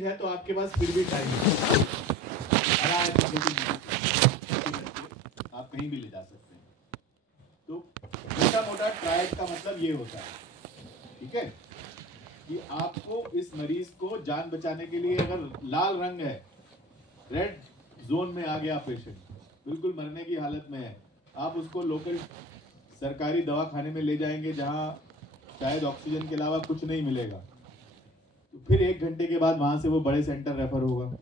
Orange है तो आपके पास फिर भी टाइम है, हरा है तो आप कहीं भी ले जा सकते हैं। तो मोटा मोटा ट्रायड का मतलब ये होता है, ठीक है, कि आपको इस मरीज को जान बचाने के लिए, अगर लाल रंग है, रेड जोन में आ गया पेशेंट, बिल्कुल मरने की हालत में है, आप उसको लोकल सरकारी दवाखाने में ले जाएंगे जहां शायद ऑक्सीजन के अलावा कुछ नहीं मिलेगा, तो फिर 1 घंटे के बाद वहां से वो बड़े सेंटर रेफर होगा।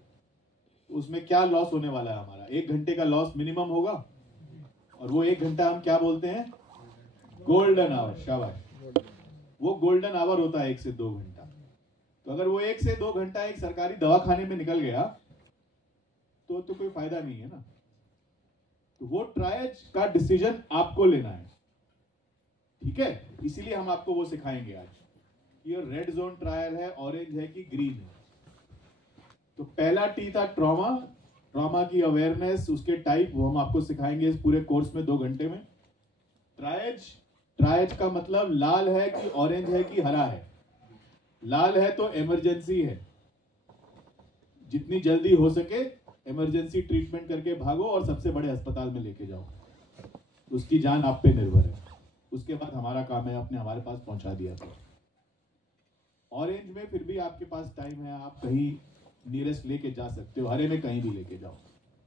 उसमें क्या लॉस होने वाला है हमारा? 1 घंटे का लॉस मिनिमम होगा, और वो 1 घंटा हम क्या बोलते हैं? Golden hour. शाबाश, वो गोल्डन आवर होता है 1 से 2 घंटा। तो अगर वो 1 से 2 घंटा एक सरकारी दवाखाने में निकल गया तो कोई फायदा नहीं है ना। तो वो ट्रायज का डिसीजन आपको लेना है, ठीक है। इसीलिए हम आपको वो सिखाएंगे आज। ये रेड जोन ट्रायल है, ऑरेंज है कि ग्रीन है। तो पहला टी था ट्रॉमा, ट्रॉमा की अवेयरनेस, उसके टाइप, वो हम आपको सिखाएंगे इस पूरे कोर्स में 2 घंटे में। ट्रायज, ट्रायज का मतलब लाल है कि ऑरेंज है कि हरा है। लाल है तो इमरजेंसी है, जितनी जल्दी हो सके इमरजेंसी ट्रीटमेंट करके भागो और सबसे बड़े अस्पताल में लेके जाओ, उसकी जान आप पे निर्भर है। उसके बाद हमारा काम है आपने हमारे पास पहुंचा दिया। तो ऑरेंज में फिर भी आपके पास टाइम है, आप कहीं नियरेस्ट लेके जा सकते हो, हरे में कहीं भी लेके जाओ।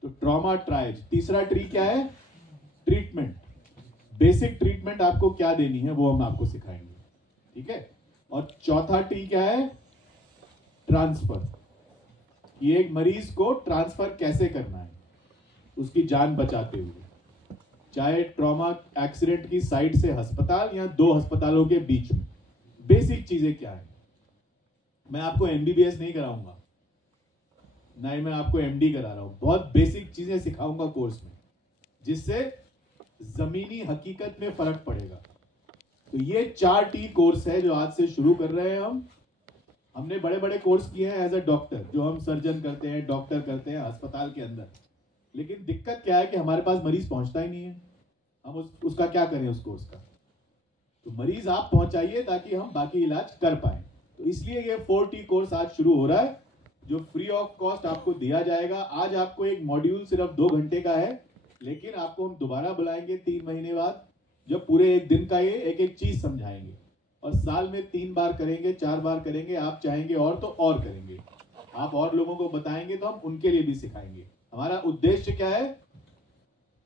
तो ट्रॉमा ट्रायज। तीसरा ट्री क्या है? ट्रीटमेंट। बेसिक ट्रीटमेंट आपको क्या देनी है वो हम आपको सिखाएंगे, ठीक है। और चौथा टी क्या है? ट्रांसफर। ये एक मरीज को ट्रांसफर कैसे करना है उसकी जान बचाते हुए, चाहे ट्रॉमा एक्सीडेंट की साइड से अस्पताल या 2 अस्पतालों के बीच में। बेसिक चीजें क्या है? मैं आपको एमबीबीएस नहीं कराऊंगा, ना ही मैं आपको एमडी करा रहा हूं। बहुत बेसिक चीजें सिखाऊंगा कोर्स में, जिससे जमीनी हकीकत में फर्क पड़ेगा। तो ये 4 टी कोर्स है जो आज से शुरू कर रहे हैं हम। हमने बड़े बड़े कोर्स किए हैं एज अ डॉक्टर, जो हम सर्जन करते हैं, डॉक्टर करते हैं अस्पताल के अंदर। लेकिन दिक्कत क्या है कि हमारे पास मरीज पहुंचता ही नहीं है। हम उसका क्या करें उस कोर्स का? तो मरीज आप पहुंचाइए ताकि हम बाकी इलाज कर पाए। तो इसलिए ये 4 टी कोर्स आज शुरू हो रहा है, जो फ्री ऑफ कॉस्ट आपको दिया जाएगा। आज आपको एक मॉड्यूल सिर्फ 2 घंटे का है, लेकिन आपको हम दोबारा बुलाएंगे 3 महीने बाद, जब पूरे 1 दिन का ये एक एक चीज समझाएंगे। और साल में 3 बार करेंगे, 4 बार करेंगे। आप चाहेंगे और तो और करेंगे, आप और लोगों को बताएंगे तो हम उनके लिए भी सिखाएंगे। हमारा उद्देश्य क्या है?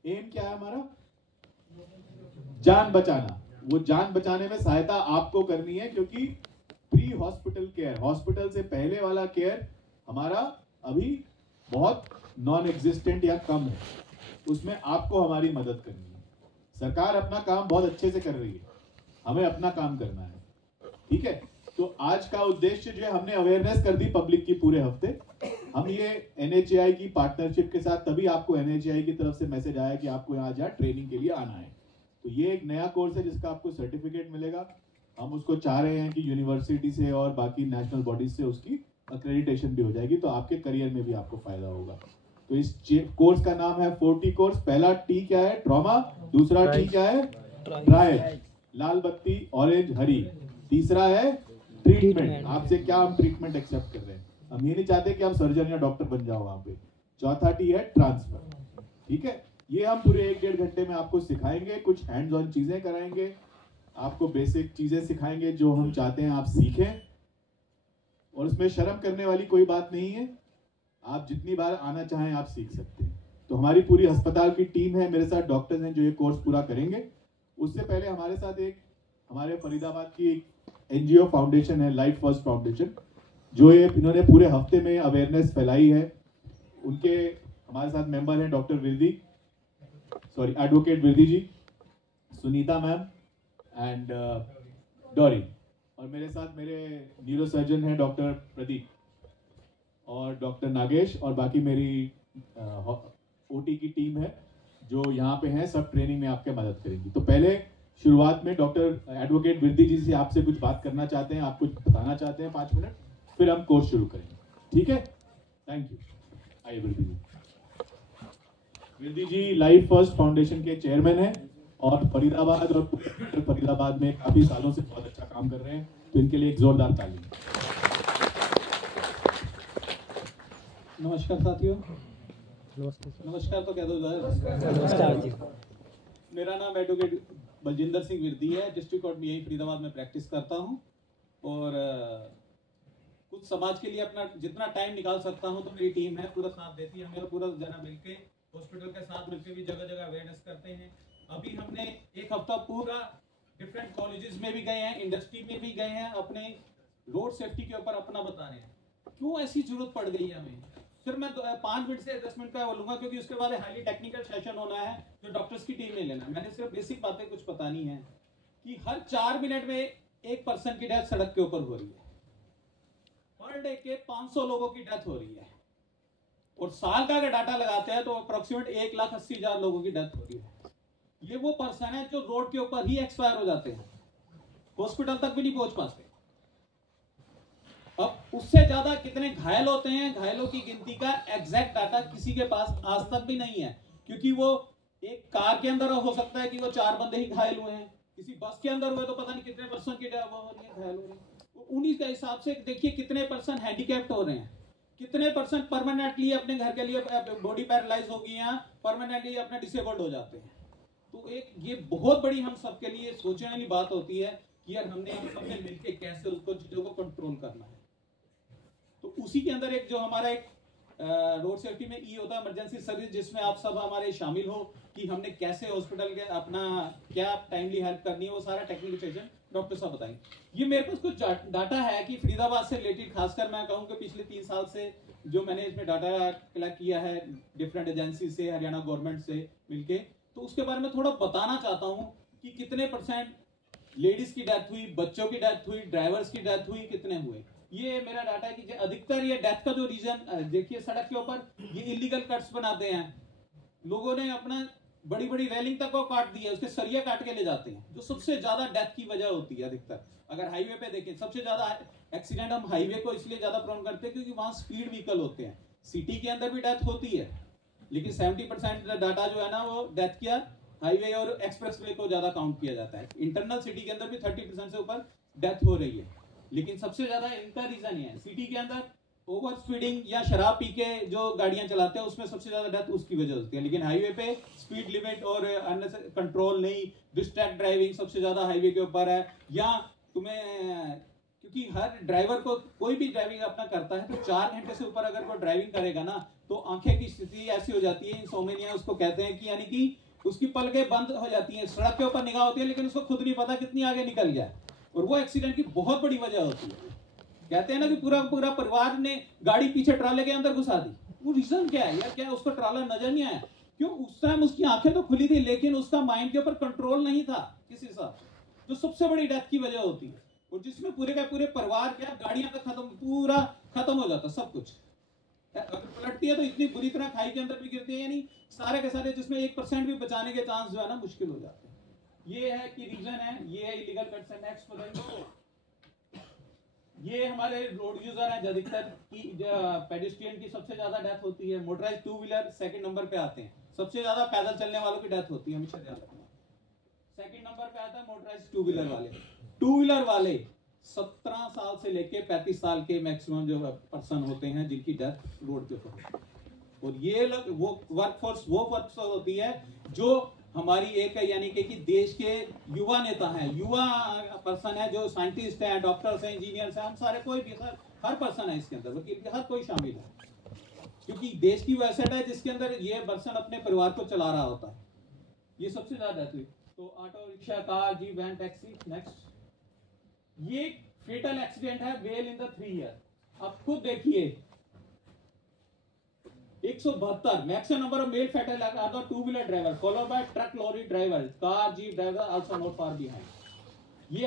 एम क्या है हमारा? जान बचाना। वो जान बचाने में सहायता आपको करनी है, क्योंकि प्री हॉस्पिटल केयर, हॉस्पिटल से पहले वाला केयर हमारा अभी बहुत नॉन एग्जिस्टेंट या कम है। उसमें आपको हमारी मदद करनी है। सरकार अपना काम बहुत अच्छे से कर रही है, हमें अपना काम करना है, ठीक है। तो आज का उद्देश्य जो है, हमने अवेयरनेस कर दी पब्लिक की पूरे हफ्ते। हम ये एनएचएआई की पार्टनरशिप के साथ, तभी आपको एनएचएआई की तरफ से मैसेज आया कि आपको यहाँ जा ट्रेनिंग के लिए आना है। तो ये एक नया कोर्स है जिसका आपको सर्टिफिकेट मिलेगा। हम उसको चाह रहे हैं कि यूनिवर्सिटी से और बाकी नेशनल बॉडीज से उसकी अक्रेडिटेशन भी हो जाएगी, तो आपके करियर में भी आपको फायदा होगा। तो इस कोर्स का नाम है 4T कोर्स। पहला टी क्या है? ट्रॉमा। दूसरा टी क्या है? ट्रायज, लाल बत्ती, ऑरेंज, हरी। तीसरा है ट्रीटमेंट। आपसे क्या हम ट्रीटमेंट एक्सेप्ट कर रहे हैं? हम ये नहीं चाहते कि आप सर्जन या डॉक्टर बन जाओ वहां पे। चौथा टी है ट्रांसफर, ठीक है। ये हम पूरे 1-1.5 घंटे में आपको सिखाएंगे। कुछ हैंड्स ऑन चीजें कराएंगे, आपको बेसिक चीजें सिखाएंगे जो हम चाहते हैं आप सीखें। और उसमें शर्म करने वाली कोई बात नहीं है, आप जितनी बार आना चाहें आप सीख सकते हैं। तो हमारी पूरी अस्पताल की टीम है, मेरे साथ डॉक्टर्स हैं जो ये कोर्स पूरा करेंगे। उससे पहले हमारे साथ एक हमारे फरीदाबाद की एक एनजीओ फाउंडेशन है, लाइफ फर्स्ट फाउंडेशन, जो ये इन्होंने पूरे हफ्ते में अवेयरनेस फैलाई है। उनके हमारे साथ मेंबर हैं doctor advocate Virdi ji, Sunita ma'am and Dori. और मेरे साथ मेरे न्यूरो सर्जन हैं डॉक्टर प्रदीप और डॉक्टर नागेश, और बाकी मेरी ओटी की टीम है जो यहाँ पे हैं, सब ट्रेनिंग में आपके मदद करेंगी। तो पहले शुरुआत में डॉक्टर एडवोकेट विरदी जी से आपसे कुछ बात करना चाहते हैं, आप कुछ बताना चाहते हैं 5 मिनट, फिर हम कोर्स शुरू करेंगे, ठीक है। Thank you. आइए विरदी जी। विरदी जी लाइफ फर्स्ट फाउंडेशन के चेयरमैन हैं और फरीदाबाद में काफी सालों से बहुत अच्छा काम कर रहे हैं, तो इनके लिए एक जोरदार ताली। नमस्कार साथियों। नमस्कार तो कह दो नमस्कार जी। मेरा नाम एडवोकेट बलजिंदर सिंह विरदी है। डिस्ट्रिक्ट कोर्ट में यही फरीदाबाद में प्रैक्टिस करता हूँ और कुछ समाज के लिए अपना जितना टाइम निकाल सकता हूँ तो मेरी टीम है पूरा साथ देती है। मेरा पूरा जना मिलके हॉस्पिटल के साथ मिलके भी जगह जगह अवेयरनेस करते हैं। अभी हमने एक हफ्ता पूरा डिफरेंट कॉलेजेस में भी गए हैं, इंडस्ट्री में भी गए हैं, अपने रोड सेफ्टी के ऊपर अपना बता रहे हैं। क्यों ऐसी जरूरत पड़ गई है हमें? फिर मैं 5 मिनट से 10 मिनट का बोलूंगा क्योंकि उसके बाद हाईली टेक्निकल सेशन होना है जो डॉक्टर्स की टीम ने लेना। मैंने सिर्फ बेसिक बातें कुछ पता नहीं है कि हर 4 मिनट में एक पर्सन की डेथ सड़क के ऊपर हो रही है। पर डे के 500 लोगों की डेथ हो रही है और साल का अगर डाटा लगाते हैं तो अप्रोक्सीमेट 1,80,000 लोगों की डेथ हो रही है। ये वो पर्सन है जो रोड के ऊपर ही एक्सपायर हो जाते हैं, हॉस्पिटल तक भी नहीं पहुंच पाते। अब उससे ज्यादा कितने घायल होते हैं, घायलों की गिनती का एग्जैक्ट डाटा किसी के पास आज तक भी नहीं है, क्योंकि वो एक कार के अंदर हो सकता है कि वो 4 बंदे ही घायल हुए हैं, किसी बस के अंदर हुए तो पता नहीं कितने पर्सन की वो हो रही है, घायल हो रही है। उन्हीं के हिसाब से देखिए कितने पर्सन हैंडीकैप्ड हो रहे हैं, कितने पर्सन परमानेंटली अपने घर के लिए बॉडी पैरालाइज हो गई है, परमानेंटली अपने डिसेबल्ड हो जाते हैं। तो एक ये बहुत बड़ी हम सबके लिए सोचने वाली बात होती है कि यार हमने सबने मिलकर कैसे उसको चीजों को कंट्रोल करना है। तो उसी के अंदर एक जो हमारा एक रोड सेफ्टी में ई होता है इमरजेंसी सर्विस, जिसमें आप सब हमारे शामिल हो कि हमने कैसे हॉस्पिटल के अपना क्या टाइमली हेल्प करनी है, वो सारा टेक्निकल सेशन डॉक्टर साहब बताएंगे। ये मेरे पास कुछ डाटा है कि फरीदाबाद से रिलेटेड, खासकर मैं कहूँ कि पिछले 3 साल से जो मैंने इसमें डाटा कलेक्ट किया है डिफरेंट एजेंसी से, हरियाणा गवर्नमेंट से मिलके, तो उसके बारे में थोड़ा बताना चाहता हूँ कि कितने % लेडीज की डेथ हुई, बच्चों की डेथ हुई, ड्राइवर्स की डेथ हुई, कितने हुए। ये मेरा डाटा है कि अधिकतर ये डेथ का जो रीजन देखिए, सड़क के ऊपर ये इलीगल कट्स बनाते हैं, लोगों ने अपना बड़ी बड़ी रेलिंग तक को काट दिया, उसके सरिया काट के ले जाते हैं, जो सबसे ज्यादा डेथ की वजह होती है। अधिकतर अगर हाईवे पे देखें, सबसे ज्यादा एक्सीडेंट हम हाईवे को इसलिए ज्यादा प्रोन करते हैं क्योंकि वहां स्पीड व्हीकल होते हैं। सिटी के अंदर भी डेथ होती है, लेकिन 70% डाटा जो है ना वो डेथ किया हाईवे और एक्सप्रेसवे को ज्यादा काउंट किया जाता है। इंटरनल सिटी के अंदर भी 30% से ऊपर डेथ हो रही है, लेकिन सबसे ज्यादा इनका रीजन है सिटी के अंदर ओवर स्पीडिंग या शराब पी के जो गाड़ियां चलाते हैं, उसमें सबसे ज्यादा डेथ उसकी वजह होती है। लेकिन हाईवे पे स्पीड लिमिट और कंट्रोल नहीं, डिस्ट्रैक्ट ड्राइविंग सबसे ज्यादा हाईवे के ऊपर है। या तुम्हें क्योंकि हर ड्राइवर को कोई भी ड्राइविंग अपना करता है तो 4 घंटे से ऊपर अगर वो ड्राइविंग करेगा ना तो आंखें की स्थिति ऐसी हो जाती है, इंसोम्निया उसको कहते हैं, कि यानी कि उसकी पलकें बंद हो जाती हैं। सड़क के ऊपर निगाह होती है लेकिन उसको खुद नहीं पता कितनी आगे निकल गया, और वो एक्सीडेंट की बहुत बड़ी वजह होती है। कहते हैं ना कि पूरा पूरा परिवार ने गाड़ी पीछे ट्राले के अंदर घुसा दी। वो रीजन क्या है यार? क्या उसको ट्राला नजर नहीं आया? क्यों? उस टाइम उसकी आंखें तो खुली थी लेकिन उसका माइंड के ऊपर कंट्रोल नहीं था किस हिसाब से, जो सबसे बड़ी डेथ की वजह होती है। और जिसमें पूरे का पूरे परिवार क्या, गाड़ियां तक खत्म, पूरा खत्म हो जाता सब कुछ। अगर पलटती है तो इतनी बुरी तरह खाई के अंदर भी गिरती है, यानी सारे के सारे, जिसमें 1% भी बचाने के चांस जो है ना मुश्किल हो जाते हैं। ये है कि रीजन है, ये है इलीगल कट्स एंड नेक्स्ट बताइए। ये हमारे रोड यूजर हैं, अधिकतर की पेडेस्ट्रियन की सबसे ज्यादा डेथ होती है। मोटराइज 2 व्हीलर सेकंड नंबर पे आते हैं, सबसे ज्यादा पैदल चलने वालों की डेथ होती है, हमेशा ध्यान रखना। सेकंड नंबर पे आता है मोटराइज 2 व्हीलर वाले। 2 व्हीलर वाले 17 साल से लेके 35 साल के मैक्सिमम जो पर्सन होते हैं जिनकी डेथ रोड के ऊपर। और ये लोग वो वर्कफोर्स होती है जो हमारी एक यानी कि देश के युवा नेता हैं, युवा पर्सन है, जो साइंटिस्ट हैं, डॉक्टर्स हैं, इंजीनियर्स हैं, हम सारे, कोई भी हर पर्सन है इसके अंदर, वकील हर कोई शामिल है, क्योंकि देश की वो एसेट है जिसके अंदर ये पर्सन अपने परिवार को चला रहा होता है। ये सबसे ज्यादा डेथ हुई। तो auto rickshaw, car, jeep, van, taxi. Next, ये फेटल एक्सीडेंट है, वेल इन द 3 ईयर। अब खुद देखिए 172 maximum number of male fatal are the 2 wheeler driver followed by truck, lorry driver, car, jeep driver also not far behind. ये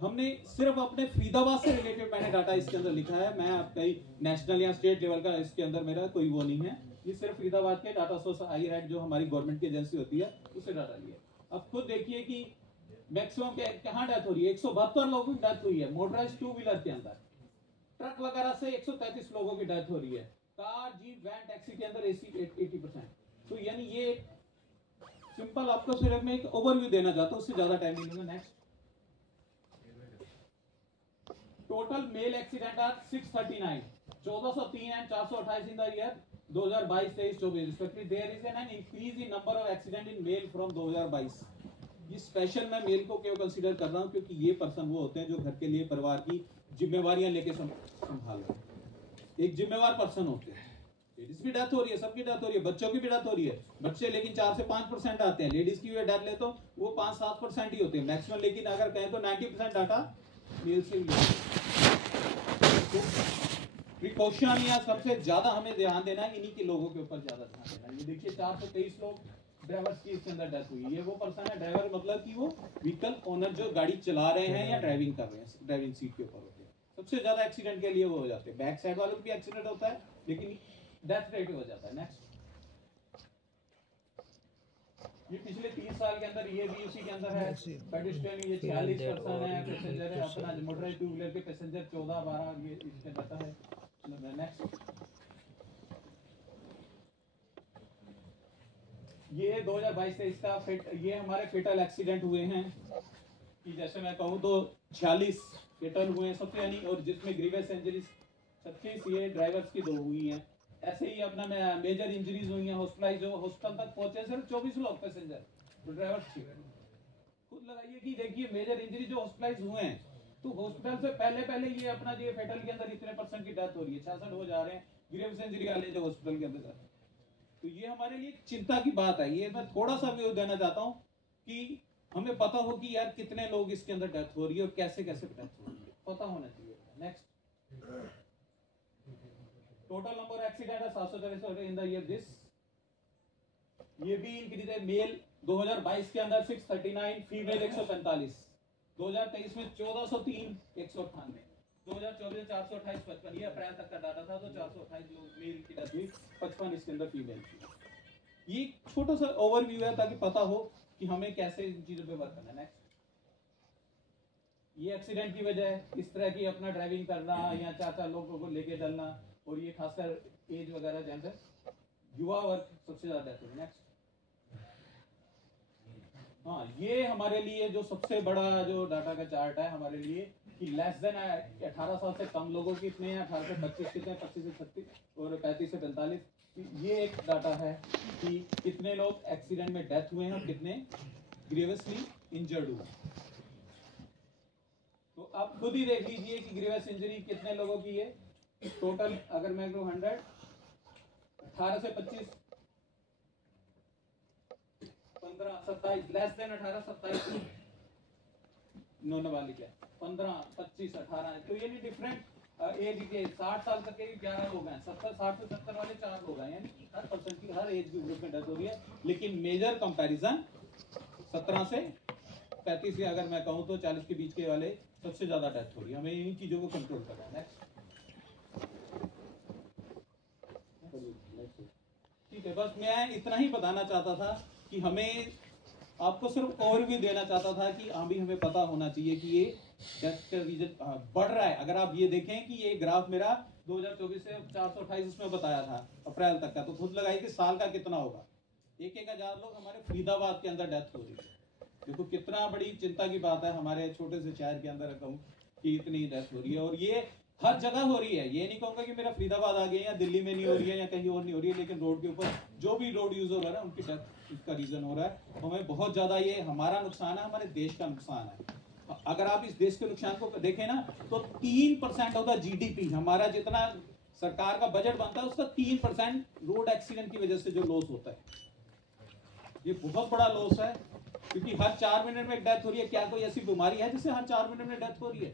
हमने सिर्फ अपने फरीदाबाद से रिलेटेड मैंने डाटा इसके अंदर लिखा है। मैं कहीं नेशनल या स्टेट लेवल का इसके अंदर मेरा कोई वो नहीं है, ये सिर्फ फरीदाबाद के डाटा सोर्स आई रेड जो हमारी गवर्नमेंट की एजेंसी होती है उससे डाटा लिया। अब खुद देखिए कि मैक्सिमम कहाँ डेथ हो रही है, 172 लोगों की डेथ हुई है मोटराइज 2 व्हीलर के अंदर। ट्रक वगैरह से 133 लोगों की डेथ हो रही है, कार, जीप, वैन, टैक्सी के अंदर 80%। तो यानी ये सिंपल आपको सिर्फ मैं एक ओवरव्यू देना चाहता हूं, उससे ज्यादा टाइम नहीं लूंगा। Next, total male accident are 639, 1403 and 428 in the year 2022-23 respectively. There is an increase in number of accident in male from 2022. ये स्पेशल मैं मेल को क्यों कंसीडर कर रहा हूँ, क्योंकि ये पर्सन वो होते हैं जो घर के लिए परिवार की जिम्मेवारियां लेके संभाल रहे हैं। एक जिम्मेवार पर्सन होते हैं। लेडीज की डेथ हो रही है, सबकी डेथ हो रही है, बच्चों की भी डेथ हो रही है। बच्चे लेकिन 4 से 5% आते हैं, लेडीज की भी डेथ ले तो वो 5-7% ही होते हैं मैक्सिमम। लेकिन अगर कहें तो 90% डाटा मेल से प्रिकॉशन या सबसे ज्यादा हमें ध्यान देना है, इन्हीं के लोगों के ऊपर ज्यादा ध्यान देना है। ये देखिए 423 लोग ड्राइवर्स की इसके अंदर डेथ हुई। ये वो पर्सन है, ड्राइवर मतलब कि वो व्हीकल ओनर जो गाड़ी चला रहे हैं या ड्राइविंग कर रहे हैं, ड्राइविंग सीट के ऊपर होते हैं। सबसे ज्यादा एक्सीडेंट के लिए वो हो जाते हैं। बैक साइड वालों को भी एक्सीडेंट होता है, लेकिन डेथ रेट हो जाता है। नेक्स्ट, ये पिछले 30 साल के अंदर ये भी उसी के अंदर है। पेडिस्ट्रियन ये 46 पर्सन है, पैसेंजर है अपना मोटराइज्ड टू व्हीलर के पैसेंजर 14-12 ये इसमें रहता है। नेक्स्ट, ये 2022-23 का ये हमारे फेटल एक्सीडेंट हुए हैं कि जैसे मैं कहूँ तो 46 फेटल हुए हैं सबसे, यानी और जिसमें ग्रीवियस इंजरीज 36 ये ड्राइवर्स की 2 हुई हैं। ऐसे ही अपना मेजर इंजरीज हुई हैं, हॉस्पिटलाइज जो हॉस्पिटल तक पहुंचे सिर्फ 24 लोग पैसेंजर तो ड्राइवर्स थे। खुद लगाइए कि देखिए मेजर इंजरी जो हॉस्पिटलाइज हुए हैं, तो हॉस्पिटल से पहले ये अपना ये फेटल के अंदर इतने % की डेथ हो रही है, 66 हो जा रहे हैं ग्रीवियस इंजरी वाले जो हॉस्पिटल के अंदर। तो ये हमारे लिए चिंता की बात है। ये मैं थोड़ा सा व्यू देना चाहता हूँ कि हमें पता हो कि यार कितने लोग इसके अंदर डेथ हो रही है और कैसे कैसे डेथ हो रही है, पता होना चाहिए। नेक्स्ट, टोटल नंबर एक्सीडेंट है 743 इन द ईयर दिस। ये भी इंक्रीज है। मेल 2022 के अंदर 639, फीमेल 145, 2023 में 1403, 198, 2024 428, 55। ये अप्रैल तक का डाटा था, तो 428 लोग मेल की डेथ हुई, 55 इसके अंदर फीमेल की। ये छोटा सा ओवरव्यू है ताकि पता हो कि हमें कैसे इन चीजों पे वर्क करना है। नेक्स्ट, ये एक्सीडेंट की वजह है इस तरह की अपना ड्राइविंग करना या 4 लोगों को लेके चलना, और ये खासकर एज वगैरह जैसे युवा वर्ग सबसे ज्यादा डेथ हुई। नेक्स्ट, हाँ ये हमारे लिए जो सबसे बड़ा जो डाटा का चार्ट है हमारे लिए कि लेस देन 18 साल से कम लोगों की कितने हैं, 18 से 25 कितने, 25 से 36 और 35 से 45। ये एक डाटा है कि कितने लोग एक्सीडेंट में डेथ हुए हैं और कितने ग्रीवियसली इंजर्ड हुए। तो आप खुद ही देख लीजिए कि ग्रीवियस इंजरी कितने लोगों की है। टोटल अगर मैं कहूँ 100, 18 से 25, 15, 27, लेस देन 18, 27 नाबालिग है, 15, 25, 18। तो ये नहीं डिफरेंट एज के 60 साल तक के 11 लोग हैं, 70, 60 से 70 वाले 4 लोग हैं, यानी हर पर्सन की हर एज ग्रुप में डेथ हो रही है। लेकिन मेजर कंपैरिजन 17 से 35 या अगर मैं कहूँ तो 40 के बीच के वाले सबसे ज्यादा डेथ हो रही है। हमें इन चीजों को कंट्रोल करना है। ठीक है, बस मैं इतना ही बताना चाहता था कि हमें आपको सिर्फ ओवरव्यू देना चाहता था कि अभी हमें पता होना चाहिए कि ये डेथ का रीजन बढ़ रहा है। अगर आप ये देखें कि ये ग्राफ मेरा 2024 से 428 इसमें बताया था अप्रैल तक का, तो खुद लगाइए कि साल का कितना होगा। 1,000 लोग हमारे फरीदाबाद के अंदर डेथ हो रही है। देखो कितना बड़ी चिंता की बात है हमारे छोटे से शहर के अंदर कहूँ कि इतनी डेथ हो रही है, और ये हर जगह हो रही है। ये नहीं कहूँगा कि मेरा फरीदाबाद आ गया या दिल्ली में नहीं हो रही है या कहीं और नहीं हो रही है, लेकिन रोड के ऊपर जो भी रोड यूज हो रहा है उनकी डेथ इसका रीजन हो रहा है। हमें बहुत ज्यादा ये हमारा नुकसान है, हमारे देश का नुकसान है। अगर आप इस देश के नुकसान को देखें ना तो 3% ऑफ द GDP हमारा जितना सरकार का बजट बनता है उसका 3% रोड एक्सीडेंट की वजह से जो लॉस होता है, ये बहुत बड़ा लॉस है। क्योंकि हर 4 मिनट में एक डेथ हो रही है। क्या कोई ऐसी बीमारी है जिससे हर 4 मिनट में डेथ हो रही है?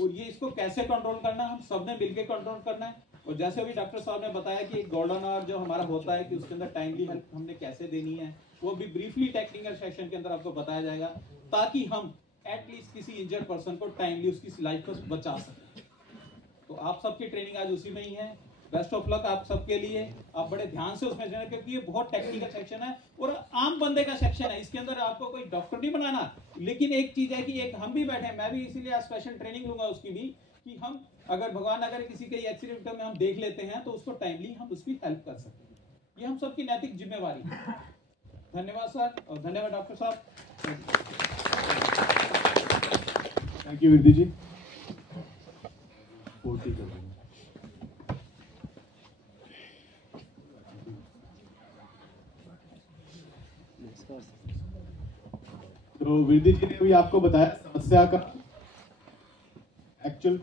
और ये इसको कैसे कंट्रोल करना, हम सबने मिलकर कंट्रोल करना है। और जैसे अभी डॉक्टर साहब ने बताया कि एक गोल्डन आवर जो हमारा होता है कि उसके अंदर टाइमली हेल्प हमने कैसे देनी है, वो भी ब्रीफली टेक्निकल सेशन के अंदर आपको बताया जाएगा, ताकि हम एटलीस्ट किसी इंजर्ड पर्सन को टाइमली उसकी लाइफ को बचा सकें। तो आप सबकी ट्रेनिंग आज उसी में ही है। बेस्ट ऑफ लक आप सबके लिए। आप बड़े ध्यान से उसमें जाना, क्योंकि ये बहुत टेक्निकल सेक्शन है और आम बंदे का सेक्शन है। इसके अंदर आपको कोई डॉक्टर नहीं बनाना, लेकिन एक चीज है कि एक हम भी बैठे, मैं भी इसीलिए स्पेशल ट्रेनिंग लूंगा उसकी भी, कि हम अगर भगवान अगर किसी के एक्सीडेंट में हम देख लेते हैं तो उसको टाइमली हम उसकी हेल्प कर सकते हैं। ये हम सबकी नैतिक जिम्मेवारी है। धन्यवाद सर, और धन्यवाद डॉक्टर साहब। थैंक यू विरदी जी। पूर्ति कर तो विरदी जी ने भी आपको बताया समस्या का एक्चुअल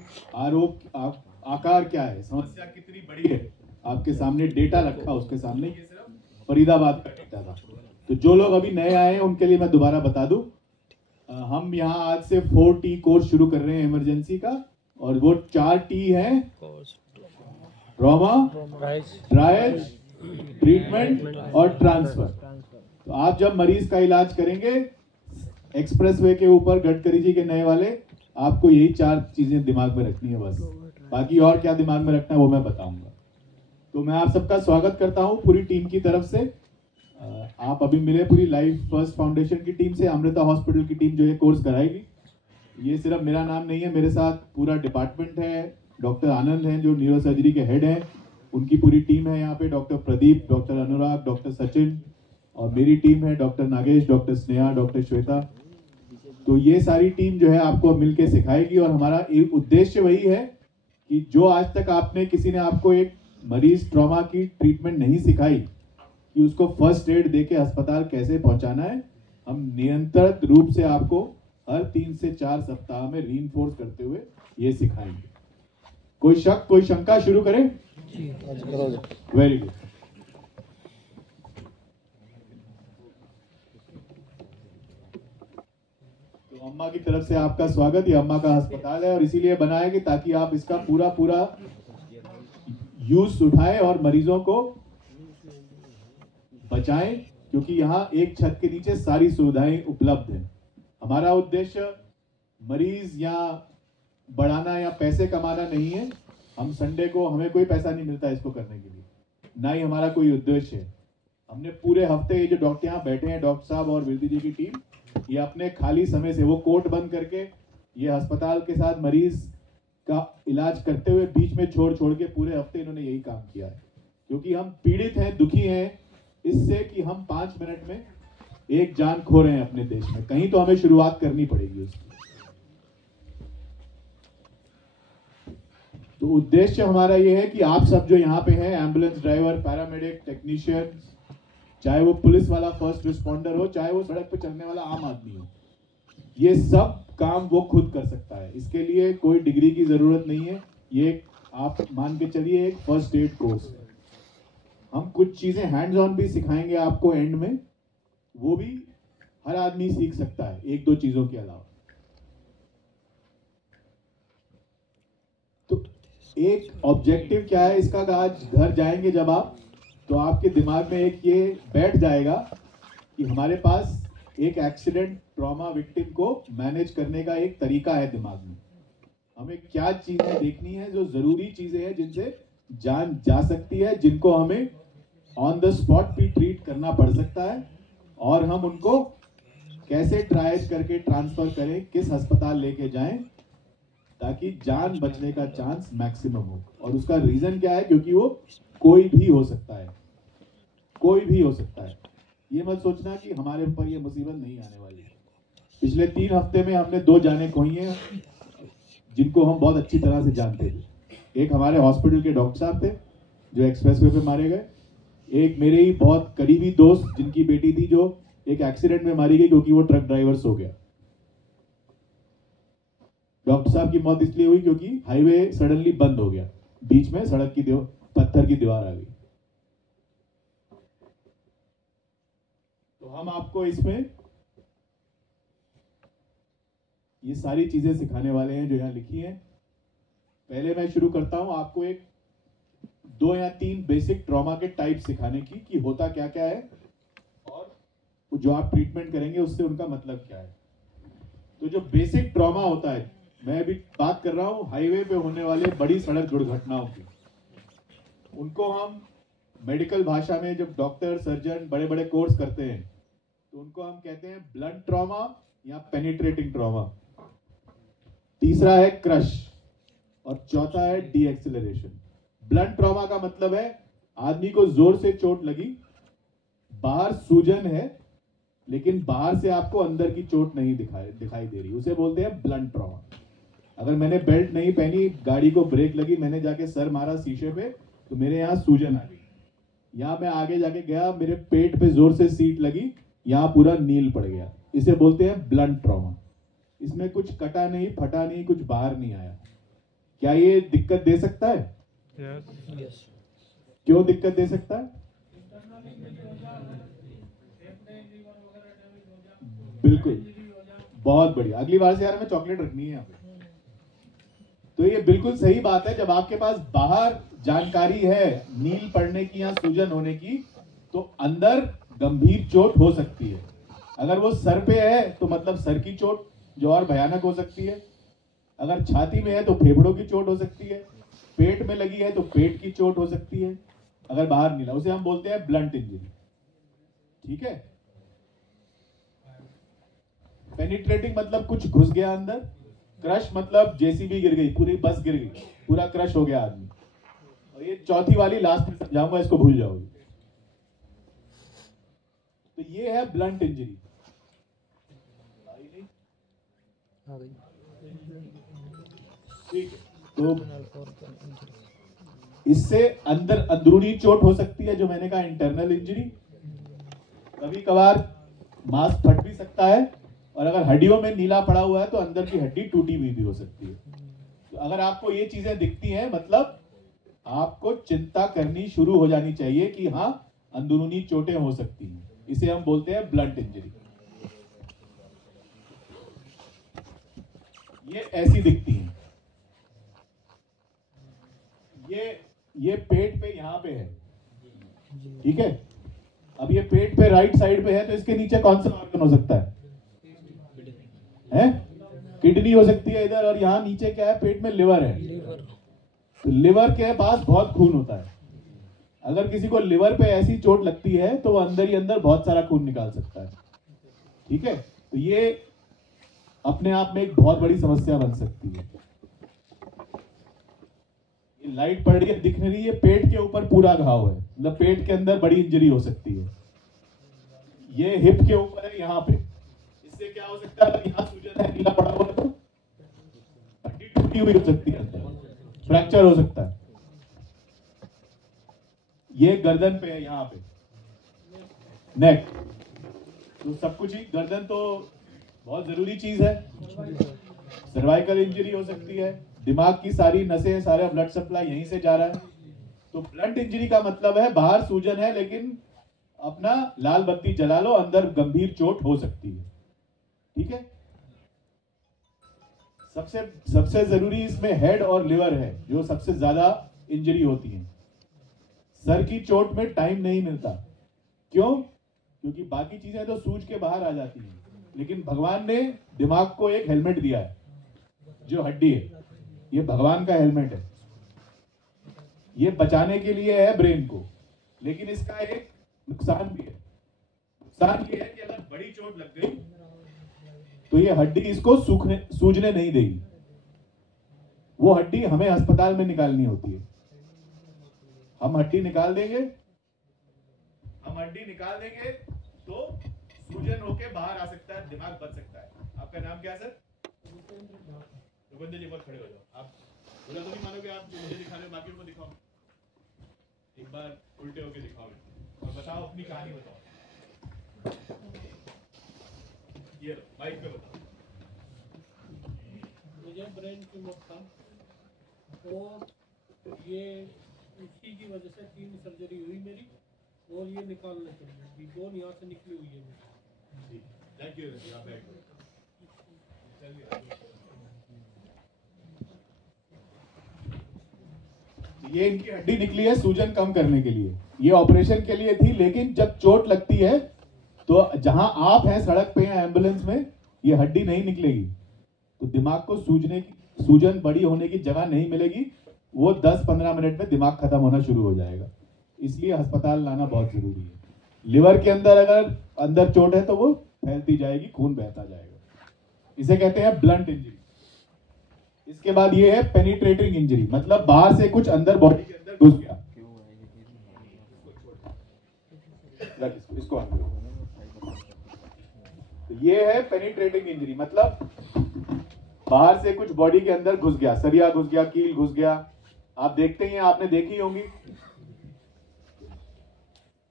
आकार क्या है, समस्या कितनी बड़ी है। आपके सामने डेटा रखा, उसके सामने ये सिर्फ फरीदाबाद का डेटा था। तो जो लोग अभी नए आए हैं उनके लिए मैं दोबारा बता दूं, हम यहाँ आज से 4T कोर्स शुरू कर रहे हैं इमरजेंसी का, और वो 4T है, ट्रॉमा, ट्रायज, ट्रीटमेंट और ट्रांसफर। तो आप जब मरीज का इलाज करेंगे एक्सप्रेसवे के ऊपर, गडकरी जी के नए वाले, आपको यही 4 चीजें दिमाग में रखनी है बस। बाकी और क्या दिमाग में रखना है वो मैं बताऊंगा। तो मैं आप सबका स्वागत करता हूं पूरी टीम की तरफ से। आप अभी मिले पूरी लाइफ फर्स्ट फाउंडेशन की टीम से, अमृता हॉस्पिटल की टीम जो ये कोर्स कराएगी। ये सिर्फ मेरा नाम नहीं है, मेरे साथ पूरा डिपार्टमेंट है। डॉक्टर आनंद हैं जो न्यूरो सर्जरी के हेड हैं, उनकी पूरी टीम है यहाँ पे। डॉक्टर प्रदीप, डॉक्टर अनुराग, डॉक्टर सचिन, और मेरी टीम है doctor Nagesh, doctor Sneha, doctor Shweta. तो ये सारी टीम जो है आपको मिलके सिखाएगी, और हमारा एक उद्देश्य वही है कि जो आज तक आपने किसी ने आपको एक मरीज ट्रॉमा की ट्रीटमेंट नहीं सिखाई कि उसको फर्स्ट एड देके अस्पताल कैसे पहुंचाना है, हम निरंतर रूप से आपको हर 3 से 4 सप्ताह में रीइंफोर्स करते हुए ये सिखाएंगे। कोई शक, कोई शंका, शुरू करें? Very good. तो अम्मा की तरफ से आपका स्वागत। ये अम्मा का अस्पताल है और इसीलिए बनाया कि ताकि आप इसका पूरा यूज उठाएं और मरीजों को बचाएं, क्योंकि यहाँ एक छत के नीचे सारी सुविधाएं उपलब्ध हैं। हमारा उद्देश्य मरीज या बढ़ाना या पैसे कमाना नहीं है। हम संडे को, हमें कोई पैसा नहीं मिलता इसको करने के लिए, ना ही हमारा कोई उद्देश्य है। हमने पूरे हफ्ते, ये जो डॉक्टर यहाँ बैठे हैं, डॉक्टर साहब और विरदी जी की टीम, ये अपने खाली समय से वो कोर्ट बंद करके ये अस्पताल के साथ मरीज का इलाज करते हुए बीच में छोड़ के पूरे हफ्ते इन्होंने यही काम किया है। क्योंकि हम पीड़ित हैं, दुखी हैं इससे कि हम 5 मिनट में एक जान खो रहे हैं अपने देश में। कहीं तो हमें शुरुआत करनी पड़ेगी उसकी। तो उद्देश्य हमारा ये है कि आप सब जो यहाँ पे हैं, एम्बुलेंस ड्राइवर, पैरामेडिक, टेक्नीशियन, चाहे वो पुलिस वाला फर्स्ट रिस्पॉन्डर हो, चाहे वो सड़क पे चलने वाला आम आदमी हो, ये सब काम वो खुद कर सकता है। इसके लिए कोई डिग्री की जरूरत नहीं है। ये आप मान के चलिए एक फर्स्ट एड कोर्स है। हम कुछ चीजें हैंड्स ऑन भी सिखाएंगे आपको एंड में, वो भी हर आदमी सीख सकता है 1-2 चीजों के अलावा। तो एक ऑब्जेक्टिव क्या है इसका, आज घर जाएंगे जब आप, तो आपके दिमाग में एक ये बैठ जाएगा कि हमारे पास एक एक्सीडेंट ट्रॉमा विक्टिम को मैनेज करने का एक तरीका है दिमाग में। हमें क्या चीजें देखनी है, जो जरूरी चीजें हैं जिनसे जान जा सकती है, जिनको हमें ऑन द स्पॉट भी ट्रीट करना पड़ सकता है, और हम उनको कैसे ट्रायज करके ट्रांसफर करें, किस अस्पताल लेके जाएं ताकि जान बचने का चांस मैक्सिमम हो। और उसका रीजन क्या है, क्योंकि वो कोई भी हो सकता है, कोई भी हो सकता है। ये मत सोचना कि हमारे ऊपर ये मुसीबत नहीं आने वाली। पिछले 3 हफ्ते में हमने 2 जाने खोई हैं जिनको हम बहुत अच्छी तरह से जानते थे। एक हमारे हॉस्पिटल के डॉक्टर साहब थे जो एक्सप्रेसवे पे मारे गए। एक मेरे ही बहुत करीबी दोस्त जिनकी बेटी थी जो एक एक्सीडेंट में मारी गई क्योंकि वो ट्रक ड्राइवर सो गया। डॉक्टर साहब की मौत इसलिए हुई क्योंकि हाईवे सडनली बंद हो गया, बीच में सड़क की पत्थर की दीवार आ गई। तो हम आपको इसमें ये सारी चीजें सिखाने वाले हैं जो यहाँ लिखी हैं। पहले मैं शुरू करता हूं आपको एक 2 या 3 बेसिक ट्रॉमा के टाइप सिखाने की, कि होता क्या क्या है और जो आप ट्रीटमेंट करेंगे उससे उनका मतलब क्या है। तो जो बेसिक ट्रॉमा होता है, मैं अभी बात कर रहा हूं हाईवे पे होने वाले बड़ी सड़क दुर्घटनाओं की। उनको हम मेडिकल भाषा में जब डॉक्टर, सर्जन बड़े बड़े कोर्स करते हैं तो उनको हम कहते हैं ब्लंट ट्रॉमा या पेनिट्रेटिंग ट्रॉमा। तीसरा है क्रश और चौथा है डी एक्सेलरेशन। ब्लंट ट्रॉमा का मतलब है आदमी को जोर से चोट लगी, बाहर सूजन है लेकिन बाहर से आपको अंदर की चोट नहीं दिखाई दे रही, उसे बोलते हैं ब्लंट ट्रॉमा। अगर मैंने बेल्ट नहीं पहनी, गाड़ी को ब्रेक लगी, मैंने जाके सर मारा शीशे पे तो मेरे यहाँ सूजन आ गई। यहाँ मैं आगे जाके गया, मेरे पेट पे जोर से सीट लगी यहाँ पूरा नील पड़ गया, इसे बोलते हैं ब्लंट ट्रॉमा। इसमें कुछ कटा नहीं, फटा नहीं, कुछ बाहर नहीं आया। क्या ये दिक्कत दे सकता है? यस। क्यों दिक्कत दे सकता है? बिल्कुल, बहुत बढ़िया। अगली बार से यार हमें चॉकलेट रखनी है यहाँ पे। तो ये बिल्कुल सही बात है। जब आपके पास बाहर जानकारी है नील पड़ने की या सूजन होने की, तो अंदर गंभीर चोट हो सकती है। अगर वो सर पे है तो मतलब सर की चोट, जो और भयानक हो सकती है। अगर छाती में है तो फेफड़ों की चोट हो सकती है। पेट में लगी है तो पेट की चोट हो सकती है। अगर बाहर नीला, उसे हम बोलते हैं ब्लंट इंजरी। ठीक है। पेनिट्रेटिंग मतलब कुछ घुस गया अंदर। क्रश मतलब जेसीबी गिर गई, पूरी बस गिर गई, पूरा क्रश हो गया आदमी। और ये चौथी वाली लास्ट में समझाऊंगा, इसको भूल जाओगे। तो ये है ब्लंट इंजरी। ठीक है। तो इससे अंदर अंदरूनी चोट हो सकती है, जो मैंने कहा इंटरनल इंजरी। कभी कभार मांस फट भी सकता है, और अगर हड्डियों में नीला पड़ा हुआ है तो अंदर की हड्डी टूटी हुई भी हो सकती है। तो अगर आपको ये चीजें दिखती हैं, मतलब आपको चिंता करनी शुरू हो जानी चाहिए कि हाँ, अंदरूनी चोटें हो सकती हैं। इसे हम बोलते हैं ब्लंट इंजरी। ये ऐसी दिखती हैं। ये पेट पे यहां पे है, ठीक है। अब ये पेट पे राइट साइड पे है, तो इसके नीचे कौन सा ऑर्गन हो सकता है? किडनी हो सकती है इधर। और यहाँ नीचे क्या है? पेट में लिवर है। तो लिवर के पास बहुत खून होता है। अगर किसी को लिवर पे ऐसी चोट लगती है तो वो अंदर ही अंदर बहुत सारा खून निकाल सकता है। ठीक है। तो ये अपने आप में एक बहुत बड़ी समस्या बन सकती है। ये लाइट पड़ रही है, दिख नहीं रही है, पेट के ऊपर पूरा घाव है, मतलब पेट के अंदर बड़ी इंजरी हो सकती है। ये हिप के ऊपर है, यहाँ पे। इससे क्या हो सकता है? यहाँ सूजन है, नीला पड़ा हुआ है, तो हड्डी टूटी हुई हो सकती है, फ्रैक्चर हो सकता है। ये गर्दन पे है, यहाँ पे नेक। तो सब कुछ ही, गर्दन तो बहुत जरूरी चीज है। सर्वाइकल इंजरी हो सकती है। दिमाग की सारी नसें, सारा ब्लड सप्लाई यहीं से जा रहा है। तो ब्लंट इंजरी का मतलब है बाहर सूजन है, लेकिन अपना लाल बत्ती जला लो, अंदर गंभीर चोट हो सकती है। ठीक है। सबसे जरूरी इसमें हेड और लिवर है, जो सबसे ज्यादा इंजरी होती है। सर की चोट में टाइम नहीं मिलता। क्यों? क्योंकि बाकी चीजें तो सूज के बाहर आ जाती हैं, लेकिन भगवान ने दिमाग को एक हेलमेट दिया है, जो हड्डी है। ये भगवान का हेलमेट है। ये बचाने के लिए है ब्रेन को, लेकिन इसका एक नुकसान भी है। नुकसान ये है कि अगर बड़ी चोट लग गई तो ये हड्डी इसको सूजने नहीं देगी। वो हड्डी हमें अस्पताल में निकालनी होती है। हम हड्डी निकाल देंगे तो सूजन होके बाहर आ सकता है, दिमाग बच सकता है। आपका नाम क्या है सर? रुपेंद्र जी, बहुत खड़े हो जाओ। आप बोला तो नहीं मानोगे, आप मुझे दिखा रहे हो, बाकी को दिखाओ। एक बार उल्टे होके दिखाओ और बताओ, अपनी कहानी बताओ। ये माइक पे बताओ। मुझे ब्रेन ट्यूमर था, और ये उसी की वजह से 3 सर्जरी हुई मेरी, और ये निकालने पड़ी। बोन यहाँ से निकली हुई है मेरी। Thank you. ये इनकी हड्डी निकली है सूजन कम करने के लिए। ये ऑपरेशन के लिए थी, लेकिन जब चोट लगती है तो जहां आप हैं सड़क पे या एम्बुलेंस में, ये हड्डी नहीं निकलेगी, तो दिमाग को सूजन बड़ी होने की जगह नहीं मिलेगी। वो 10-15 मिनट में दिमाग खत्म होना शुरू हो जाएगा। इसलिए अस्पताल लाना बहुत जरूरी है। लिवर के अंदर अगर अंदर चोट है तो वो फैलती जाएगी, खून बहता जाएगा। इसे कहते हैं ब्लंट इंजरी। इसके बाद ये है पेनिट्रेटिंग इंजरी, मतलब बाहर से कुछ अंदर बॉडी के अंदर घुस गया। इसको तो ये है पेनिट्रेटिंग इंजरी, मतलब बाहर से कुछ बॉडी के अंदर घुस गया, सरिया घुस गया, कील घुस गया। आप देखते ही हैं, आपने देखी होंगी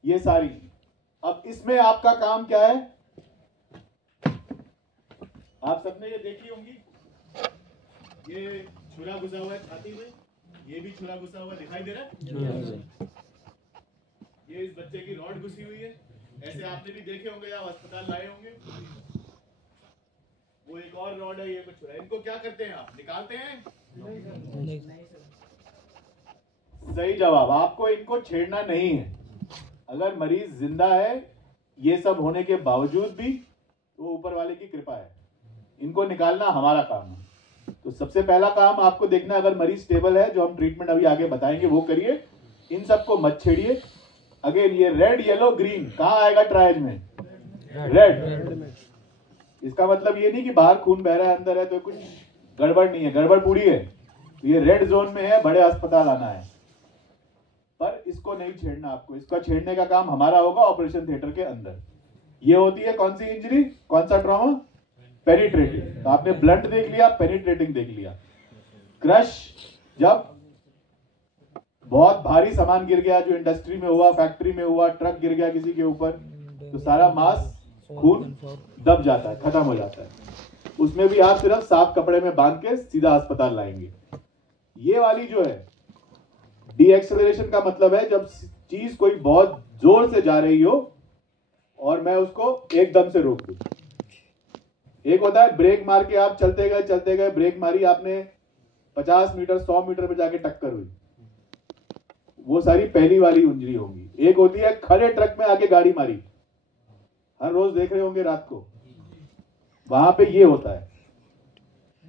ये सारी। अब इसमें आपका काम क्या है? आप सबने ये देखी होंगी, ये छुरा घुसा हुआ है छाती में, ये भी छुरा घुसा हुआ दिखाई दे रहा है। ये इस बच्चे की रॉड घुसी हुई है, ऐसे आपने भी देखे होंगे, आप अस्पताल लाए होंगे। वो एक और रॉड है, ये कुछ छुरा। इनको क्या करते हैं आप? निकालते हैं? नहीं। सही जवाब, आपको इनको छेड़ना नहीं है। अगर मरीज जिंदा है ये सब होने के बावजूद भी, तो ऊपर वाले की कृपा है। इनको निकालना हमारा काम है। तो सबसे पहला काम आपको देखना, अगर मरीज स्टेबल है, जो हम ट्रीटमेंट अभी आगे बताएंगे वो करिए। इन सबको मत छेड़िए। अगेन ये रेड येलो ग्रीन कहाँ आएगा ट्रायल में? रेड। इसका मतलब ये नहीं कि बाहर खून बह रहा है, अंदर है तो कुछ गड़बड़ नहीं है, गड़बड़ पूरी है। तो ये रेड जोन में है, बड़े अस्पताल आना है। पर इसको नहीं छेड़ना आपको, इसका छेड़ने का काम हमारा होगा ऑपरेशन थिएटर के अंदर। ये होती है कौन सी इंजरी, कौन सा ट्रॉमा? पेनिट्रेटिंग। तो आपने ब्लंट देख लिया, पेनिट्रेटिंग देख लिया। क्रश, जब बहुत भारी सामान गिर गया, जो इंडस्ट्री में हुआ, फैक्ट्री में हुआ, ट्रक गिर गया किसी के ऊपर, तो सारा मांस खून दब जाता है, खत्म हो जाता है। उसमें भी आप सिर्फ साफ कपड़े में बांध के सीधा अस्पताल लाएंगे। ये वाली जो है डी एक्सेलरेशन का मतलब है जब चीज कोई बहुत जोर से जा रही हो और मैं उसको एकदम से रोक दूं। एक होता है ब्रेक मार के आप चलते गए, ब्रेक मारी आपने, 50 मीटर 100 मीटर पे जाके टक्कर हुई, वो सारी पहली वाली इंजरी होगी। एक होती है खड़े ट्रक में आके गाड़ी मारी, हर रोज देख रहे होंगे रात को, वहां पे ये होता है।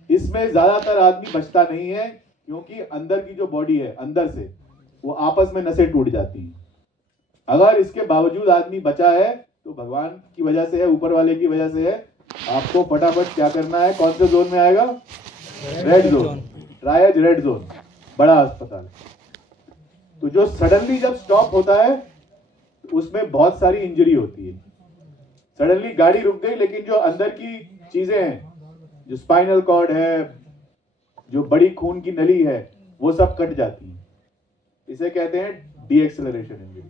इसमें ज्यादातर आदमी बचता नहीं है, क्योंकि अंदर की जो बॉडी है, अंदर से वो आपस में नसें टूट जाती हैं। अगर इसके बावजूद आदमी बचा है तो भगवान की वजह से है, ऊपर वाले की वजह से है। आपको फटाफट क्या करना है, कौन से जोन में आएगा? Red zone, triage red zone, बड़ा अस्पताल। तो जो सडनली जब स्टॉप होता है तो उसमें बहुत सारी इंजरी होती है। सडनली गाड़ी रुक गई, लेकिन जो अंदर की चीजें हैं, जो स्पाइनल कॉर्ड है, जो बड़ी खून की नली है, वो सब कट जाती है। इसे कहते हैं डी एक्सेलरेशन इंजरी।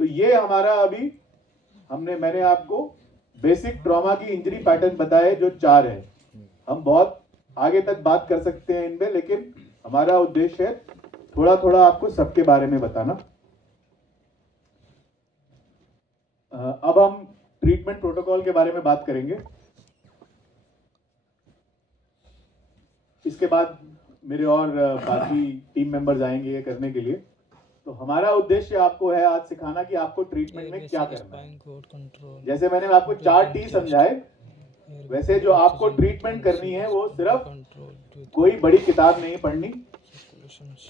तो ये हमारा अभी मैंने आपको बेसिक ट्रॉमा की इंजरी पैटर्न बताए, जो 4 है। हम बहुत आगे तक बात कर सकते हैं इनमें, लेकिन हमारा उद्देश्य है थोड़ा थोड़ा आपको सबके बारे में बताना। अब हम ट्रीटमेंट प्रोटोकॉल के बारे में बात करेंगे। इसके बाद मेरे और बाकी टीम मेंबर्स आएंगे ये करने के लिए। तो हमारा उद्देश्य आपको है आज सिखाना कि आपको ट्रीटमेंट में क्या करना है। जैसे मैंने आपको 4 T समझाए, वैसे जो आपको ट्रीटमेंट करनी है वो सिर्फ कोई बड़ी किताब नहीं पढ़नी।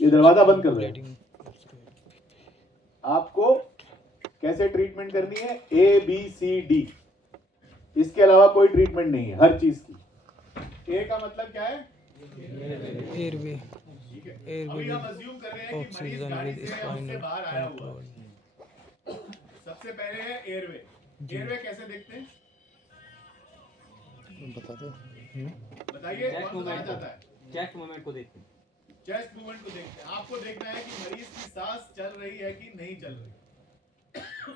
ये दरवाजा बंद कर रहे हैं। आपको कैसे ट्रीटमेंट करनी है? ABCD, इसके अलावा कोई ट्रीटमेंट नहीं है हर चीज की। ए का मतलब क्या है? एयरवे। ठीक है, अभी हम अज्यूम कर रहे हैं कि मरीज गाड़ी से उससे बाहर आया हुआ। सबसे पहले है एयरवे। एयरवे कैसे देखते हैं? बता दो। बताइए, कौन बताना चाहता है? चेस्ट मूवमेंट को देखते हैं। चेस्ट मूवमेंट को देखते हैं। आपको देखना है कि मरीज की सांस चल रही है कि नहीं चल रही।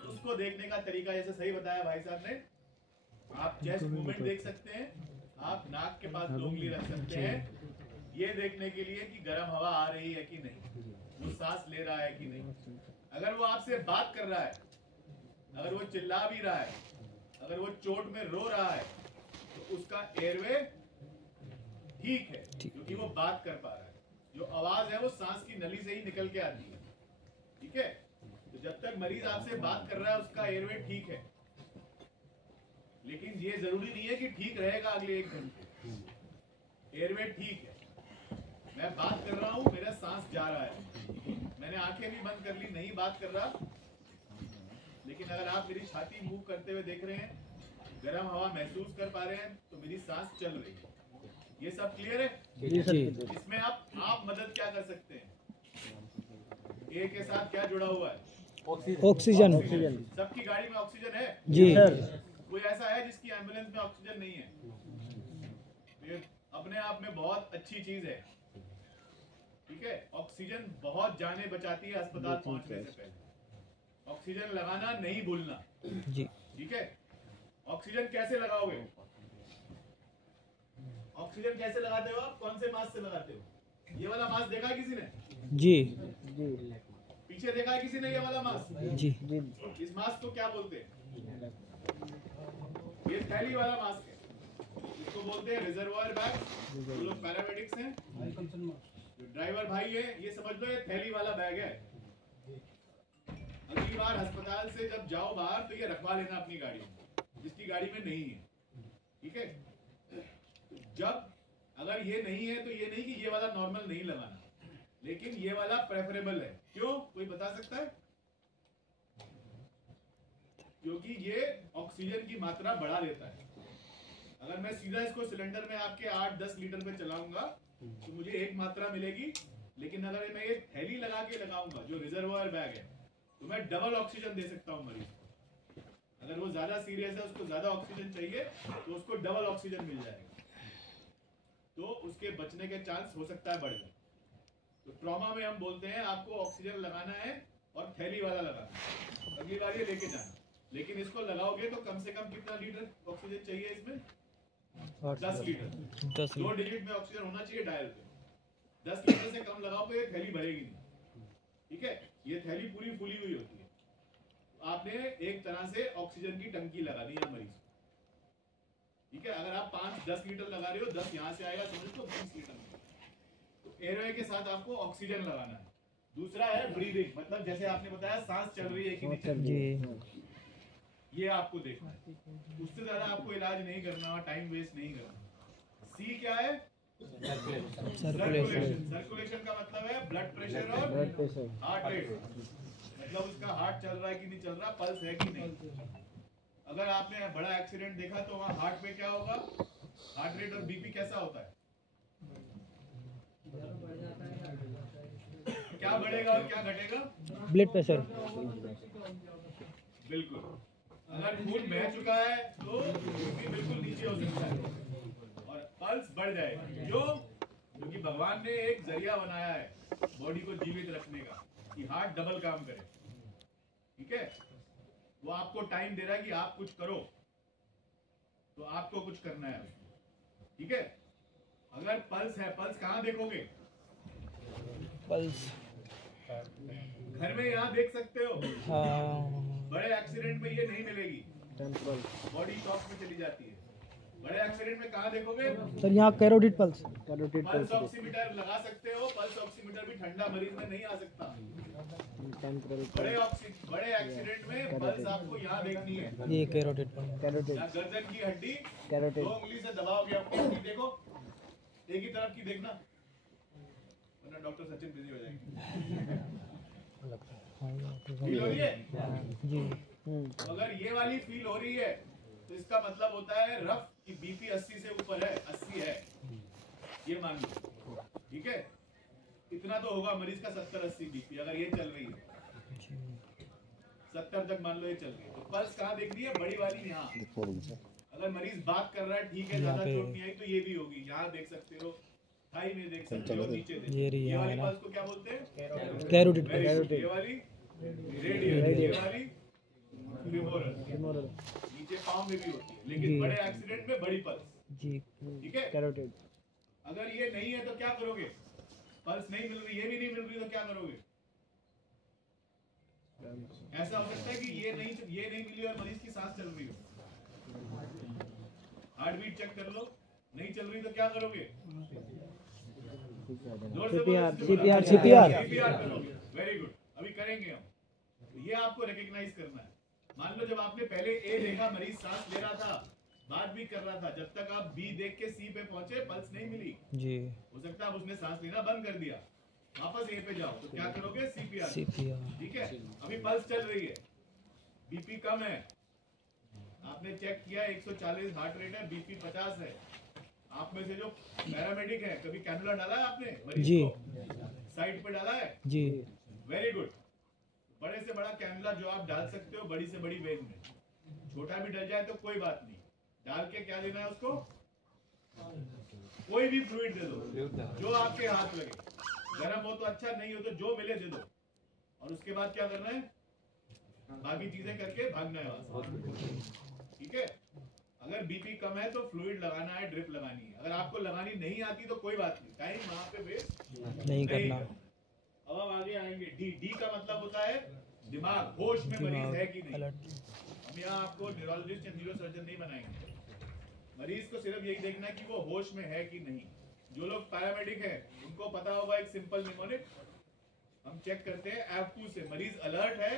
उसको देखने का तरीका जैसे सही बताया भाई साहब ने, आप चेस्ट मूवमेंट देख सकते हैं, आप नाक के पास 2 उंगली रख सकते हैं, ये देखने के लिए कि गर्म हवा आ रही है कि नहीं, वो सांस ले रहा है कि नहीं। अगर वो आपसे बात कर रहा है, अगर वो चिल्ला भी रहा है, अगर वो चोट में रो रहा है, तो उसका एयरवे ठीक है, क्योंकि वो बात कर पा रहा है। जो आवाज है वो सांस की नली से ही निकल के आती है। ठीक है, तो जब तक मरीज आपसे बात कर रहा है उसका एयरवे ठीक है। लेकिन ये जरूरी नहीं है कि ठीक रहेगा अगले 1 घंटे। एयरवे ठीक है, मैं बात कर रहा हूं, मेरा सांस जा रहा है, मैंने आंखें भी बंद कर ली, नहीं बात कर रहा, लेकिन अगर आप मेरी छाती मूव करते हुए देख रहे हैं, गर्म हवा महसूस कर पा रहे हैं, तो मेरी सांस चल रही है। ये सब क्लियर है? इसमें आप मदद क्या कर सकते हैं? ए के साथ क्या जुड़ा हुआ है? ऑक्सीजन। सबकी गाड़ी में ऑक्सीजन है जी। कोई ऐसा है जिसकी एम्बुलेंस में ऑक्सीजन नहीं है? ये अपने आप में बहुत अच्छी चीज है। ठीक है, ऑक्सीजन बहुत जानें बचाती है अस्पताल पहुंचने से पहले। ऑक्सीजन लगाना नहीं भूलना। जी ठीक है। ऑक्सीजन कैसे लगाओगे? ऑक्सीजन कैसे लगाते हो आप? कौन से मास्क से लगाते हो? ये वाला मास्क देखा है किसी ने? जी पीछे देखा है किसी ने ये वाला मास्क? जी इस मास्क को क्या बोलते हैं? ये थैली वाला मास्क है। इसको बोलते हैं रिजर्वायर बैग। जो लोग पैरामेडिक्स हैं, जो ड्राइवर भाई है, ये समझ लो ये थैली वाला बैग है। अगली बार अस्पताल से जब जाओ बाहर तो ये रखवा लेना अपनी गाड़ी में, जिसकी गाड़ी में नहीं है। ठीक है। जब अगर ये नहीं है तो ये नहीं कि ये वाला नॉर्मल नहीं लगाना, लेकिन ये वाला प्रेफरेबल है। क्यों? कोई बता सकता है? क्योंकि ये ऑक्सीजन की मात्रा बढ़ा देता है। अगर मैं सीधा इसको सिलेंडर में आपके 8-10 लीटर पे चलाऊंगा तो मुझे एक मात्रा मिलेगी, लेकिन अगर मैं ये थैली लगा के लगाऊंगा जो रिजर्वायर बैग है, तो मैं डबल ऑक्सीजन दे सकता हूँ मरीज को। अगर वो ज्यादा सीरियस है, उसको ज्यादा ऑक्सीजन चाहिए, तो उसको डबल ऑक्सीजन मिल जाएगा, तो उसके बचने के चांस हो सकता है बढ़ जाए। तो ट्रॉमा में हम बोलते हैं आपको ऑक्सीजन लगाना है और थैली वाला लगाना है। अगली बार ये लेके जाना, लेकिन इसको लगाओगे तो कम से कम कितना लीटर ऑक्सीजन चाहिए इसमें? 10 लीटर। 2 डिजिट में ऑक्सीजन होना चाहिए डायल पे। 10 लीटर से कम लगाओ तो ये थैली भरेगी नहीं। ठीक है। ये थैली पूरी फुली हुई होती है। तो आपने एक तरह से ऑक्सीजन की टंकी लगा दी है मरीज को। ठीक है। अगर आप 5-10 लीटर लगा रहे हो, 10 यहाँ से आएगा, समझ लो 20 लीटर। तो एयरवे के साथ आपको ऑक्सीजन लगाना है। दूसरा है ब्रीदिंग, मतलब जैसे आपने बताया सांस चल रही है कि नहीं चल रही है, ये आपको देखना है। उससे ज्यादा आपको इलाज नहीं करना, टाइम वेस्ट नहीं करना। सी क्या है? सर्कुलेशन। सर्कुलेशन का मतलब है ब्लड प्रेशर और हार्ट रेट, मतलब उसका हार्ट चल रहा है कि नहीं चल रहा, पल्स है कि नहीं। अगर आपने बड़ा एक्सीडेंट देखा तो वहाँ हार्ट में क्या होगा? हार्ट रेट और बीपी कैसा होता है? क्या बढ़ेगा और क्या घटेगा? Blood pressure. बिल्कुल। अगर खून बह चुका है तो बीपी बिल्कुल नीचे हो सकता है और पल्स बढ़ जाएगा। क्यों? क्योंकि भगवान ने एक जरिया बनाया है बॉडी को जीवित रखने का, कि हार्ट डबल काम करे। ठीक है। वो आपको टाइम दे रहा है कि आप कुछ करो, तो आपको कुछ करना है। ठीक है। अगर पल्स है, पल्स कहाँ देखोगे? पल्स घर में यहाँ देख सकते हो। बड़े एक्सीडेंट में ये नहीं मिलेगी, बॉडी टॉप में चली जाती है। बड़े एक्सीडेंट में कहाँ देखोगे? सर यहाँ कैरोटिड पल्स। पल्स ऑक्सीमीटर लगा सकते हो। पल्स ऑक्सीमीटर भी ठंडा मरीज में नहीं आ सकता। बड़े एक्सीडेंट में पल्स आपको यहाँ देखनी है। ये कैरोटिड पल्स। गर्दन की हड्डी 2 उंगली से दबाओगे अपनी हड्डी, देखो एक ही तरफ की देखना, वरना डॉक्टर सचिन बिजी हो जाएंगे। फील हो रही है जी। अगर ये वाली फील हो रही है तो इसका मतलब होता है रफ कि बीपी 80 से ऊपर है, 80 है, ये मान लो। ठीक है। इतना तो होगा मरीज का 70-80 बीपी, अगर ये चल रही है 70 तक मान लो ये चल रही है, तो पल्स कहाँ देख रही है? बड़ी वाली यहाँ। अगर मरीज बात कर रहा है, ठीक है, ज्यादा चोट नहीं आई, तो ये भी होगी। यहाँ देख सकते हो, थाई में देख सकते हो, नीचे देख सकते हो। ये वाली पल्स को क्या बोलते हैं? कैरोटिड। ये वाली रेडियल, ये वाली femoral। नीचे पाँव में भी होती है, लेकिन बड़े एक्सीडेंट में बड़ी पल्स। जी। ठीक है। कैरोटिड। अगर ये नहीं है तो क्या करोगे? पल्स नहीं मिल रही, ये भी नहीं मिल रही, तो क्या करोगे? ऐसा हो सकता है कि ये नहीं मिली और मरीज की सांस चल रही हो। हार्ट बीट चेक कर लो, नहीं चल रही तो क्या करोगे? सीपीआर करोगे। Very good. अभी करेंगे हम। तो ये आपको रिकॉग्नाइज करना है। मान लो जब आपने पहले ए देखा, मरीज सांस ले रहा था, बात भी कर रहा था, जब तक आप बी देख के सी पे पहुंचे पल्स नहीं मिली जी। हो सकता है उसने सांस लेना बंद कर दिया, वापस ए पे जाओ तो क्या करोगे? सीपीआर। ठीक है। अभी पल्स चल रही है, बीपी कम है, आपने चेक किया 140 हार्ट रेट है, बीपी 50 है। आप में से जो पैरामेडिक है, कभी कैनुला डाला है आपने मरीज जी। को? साइड पे डाला है? जी। Very good. बड़े से बड़ा कैनुला जो आप डाल सकते हो बड़ी से बड़ी वेन में, छोटा भी डल जाए तो कोई बात नहीं, डाल के क्या देना है उसको? कोई भी फ्लूइड दे दो जो आपके हाथ लगे, गर्म हो तो अच्छा, नहीं हो तो जो मिले दे दो। और उसके बाद क्या करना है? बाकी चीजें करके भागना है वहां से। ठीक है, अगर बीपी कम है तो फ्लूइड लगाना है, ड्रिप लगानी है। अगर आपको लगानी नहीं आती तो कोई बात नहीं, टाइम वहां पे वेस्ट नहीं करना। अब हम आगे आएंगे। डी, डी का मतलब होता है दिमाग, होश में मरीज है कि नहीं। अलर्ट। हम यहाँ आपको न्यूरोलॉजिस्ट या न्यूरोसर्जन नहीं बनाएंगे, मरीज को सिर्फ यही देखना है कि वो होश में है कि नहीं। जो लोग पैरामेडिक है उनको पता होगा एक सिंपल निमोनिक हम चेक करते हैं F2 से, मरीज अलर्ट है,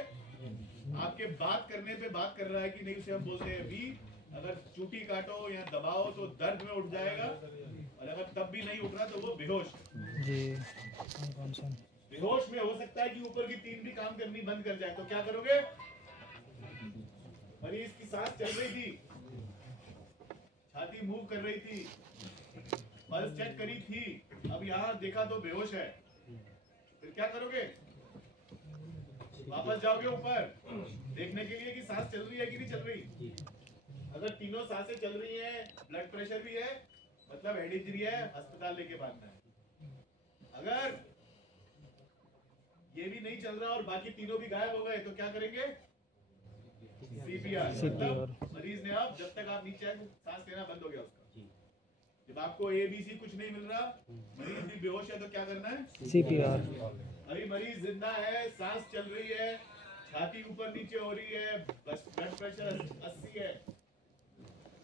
आपके बात करने पे बात कर रहा है कि नहीं, उसे हम बोलते हैं बी। अगर चूटी काटो या दबाओ तो दर्द में उठ जाएगा, और अगर तब भी नहीं उठ रहा तो वो बेहोश है। जी कौन सा? बेहोश में हो सकता है कि ऊपर की तीन भी काम करनी बंद कर जाए, तो क्या करोगे? मरीज की सांस चल रही थी, छाती मूव कर रही थी, पल्स चेक करी थी, अब यहाँ देखा तो बेहोश है, फिर क्या करोगे? वापस जाओगे ऊपर देखने के लिए कि सांस चल रही है कि नहीं चल रही। अगर तीनों सांसें चल रही हैं, ब्लड प्रेशर भी है, मतलब हेड इंजरी है, अस्पताल लेके भागना है। अगर ये भी नहीं चल रहा और बाकी तीनों भी गायब हो गए तो क्या करेंगे? सीपीआर। मतलब मरीज ने अब जब तक आप नीचे आए सांस लेना बंद हो गया उसका। जब आपको ABC कुछ नहीं मिल रहा, मरीज भी बेहोश है, तो क्या करना है? CPR। अभी मरीज जिंदा है, सांस चल रही है, छाती ऊपर नीचे हो रही है, ब्लड प्रेशर 80 है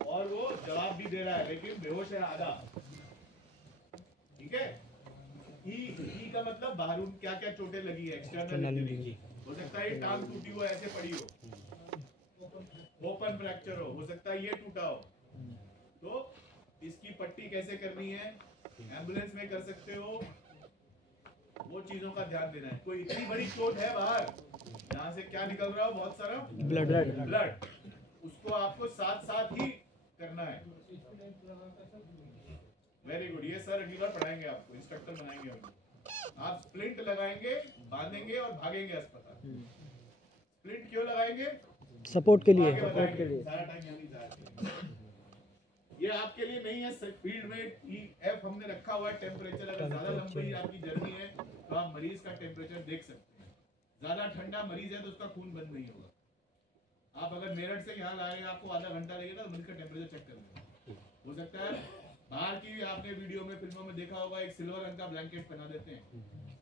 और वो जवाब भी दे रहा है लेकिन बेहोश है आधा। ठीक है, ई का मतलब बाहरून क्या क्या चोटें लगी है, एक्सटर्नल इंजरी। हो सकता है ये टांग टूटी हो ऐसे पड़ी हो, ओपन फ्रैक्चर हो सकता है ये टूटा हो। तो इसकी पट्टी कैसे करनी है, एम्बुलेंस में कर सकते हो, वो चीजों का ध्यान देना है। कोई इतनी बड़ी चोट है बाहर जहाँ से क्या निकल रहा हो, बहुत सारा ब्लड, उसको आपको साथ साथ ही करना है। वेरी गुड, ये सर अगली बार पढ़ाएंगे आपको, इंस्ट्रक्टर बनाएंगे आपको। आप स्प्लिंट लगाएंगे, बांधेंगे और भागेंगे अस्पताल। स्प्लिंट क्यों लगाएंगे? सपोर्ट के लिए। सारा टाइम यहाँ नहीं जाएगा। ये आपके लिए नहीं है, फील्ड में EF हमने रखा हुआ है टेम्परेचर। अगर ज्यादा लंबी आपकी जर्नी है तो आप मरीज का टेम्परेचर देख सकते हैं। ज्यादा ठंडा मरीज है तो उसका खून बंद नहीं होगा। आप अगर मेरठ से यहाँ लाए, आपको आधा घंटा लगेगा तो मरीज का टेम्परेचर चेक करना। हो सकता है बाहर की आपने वीडियो में, फिल्मों में देखा होगा, एक सिल्वर रंग का ब्लैंकेट पहना देते हैं,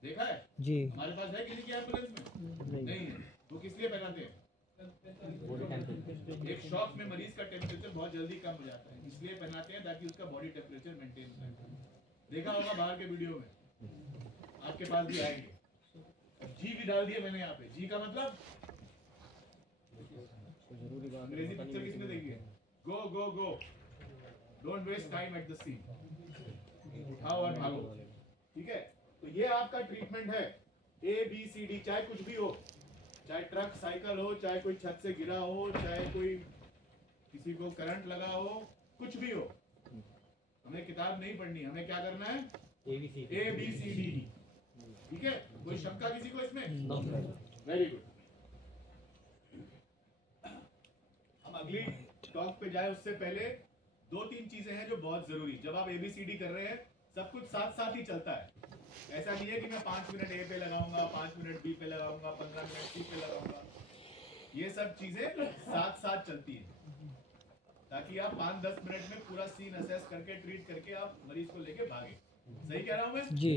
देखा है जी। हमारे पास है किसी की एम्बुलेंस में? नहीं है। वो किस लिए पहनाते हैं? एक शॉक में मरीज का टेम्परेचर बहुत जल्दी कम हो जाता है, इसलिए पहनाते हैं ताकि उसका बॉडी टेम्परेचर मेंटेन रहे। देखा होगा बाहर के वीडियो में, आपके पास भी आएंगे। जी भी डाल दिया मैंने यहाँ पे। जी का मतलब अंग्रेजी पिक्चर किसने देखी है? Go go go, don't waste time at the scene, खाओ और भागो। ठीक है, तो ये आपका ट्रीटमेंट है। ABCD, चाहे कुछ भी हो, चाहे ट्रक साइकिल हो, चाहे कोई छत से गिरा हो, चाहे कोई किसी को करंट लगा हो, कुछ भी हो, हमें किताब नहीं पढ़नी, हमें क्या करना है? ABCD। ठीक है, कोई शंका किसी को इसमें? Very good. हम अगली टॉक पे जाए उससे पहले 2-3 चीजें हैं जो बहुत जरूरी। जब आप ABCD कर रहे हैं, सब कुछ साथ साथ ही चलता है। ऐसा नहीं है कि मैं 5 मिनट A पे लगाऊंगा, 5 मिनट B पे लगाऊंगा, 15 मिनट C पे लगाऊंगा। ये सब चीजें साथ साथ चलती है ताकि आप 5-10 मिनट में पूरा सीन असेस करके, ट्रीट करके आप मरीज को लेके भागे। सही कह रहा हूं मैं? जी।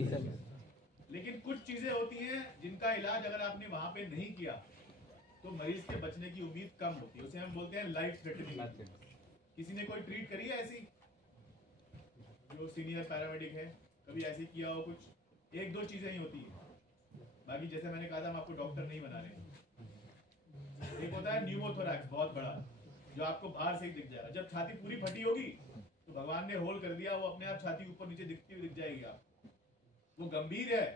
लेकिन कुछ चीजें होती हैं जिनका इलाज अगर आपने वहां पे नहीं किया तो मरीज के बचने की उम्मीद कम होती है, उसे हम बोलते हैं लाइफ थ्रेटनिंग। किसी ने कोई ट्रीट करी है ऐसी, जो सीनियर पैरामेडिक है, कभी ऐसी किया हो कुछ? 1-2 चीजें ही होती है, बाकी जैसे मैंने कहा था हम आपको डॉक्टर नहीं बना रहे। एक होता है न्यूमोथोरैक्स, बहुत बड़ा, जो आपको बाहर से ही दिख जाएगा। जब छाती पूरी फटी होगी तो भगवान ने होल कर दिया, वो अपने आप छाती ऊपर नीचे दिखती हुई दिख जाएगी आपको। वो गंभीर है,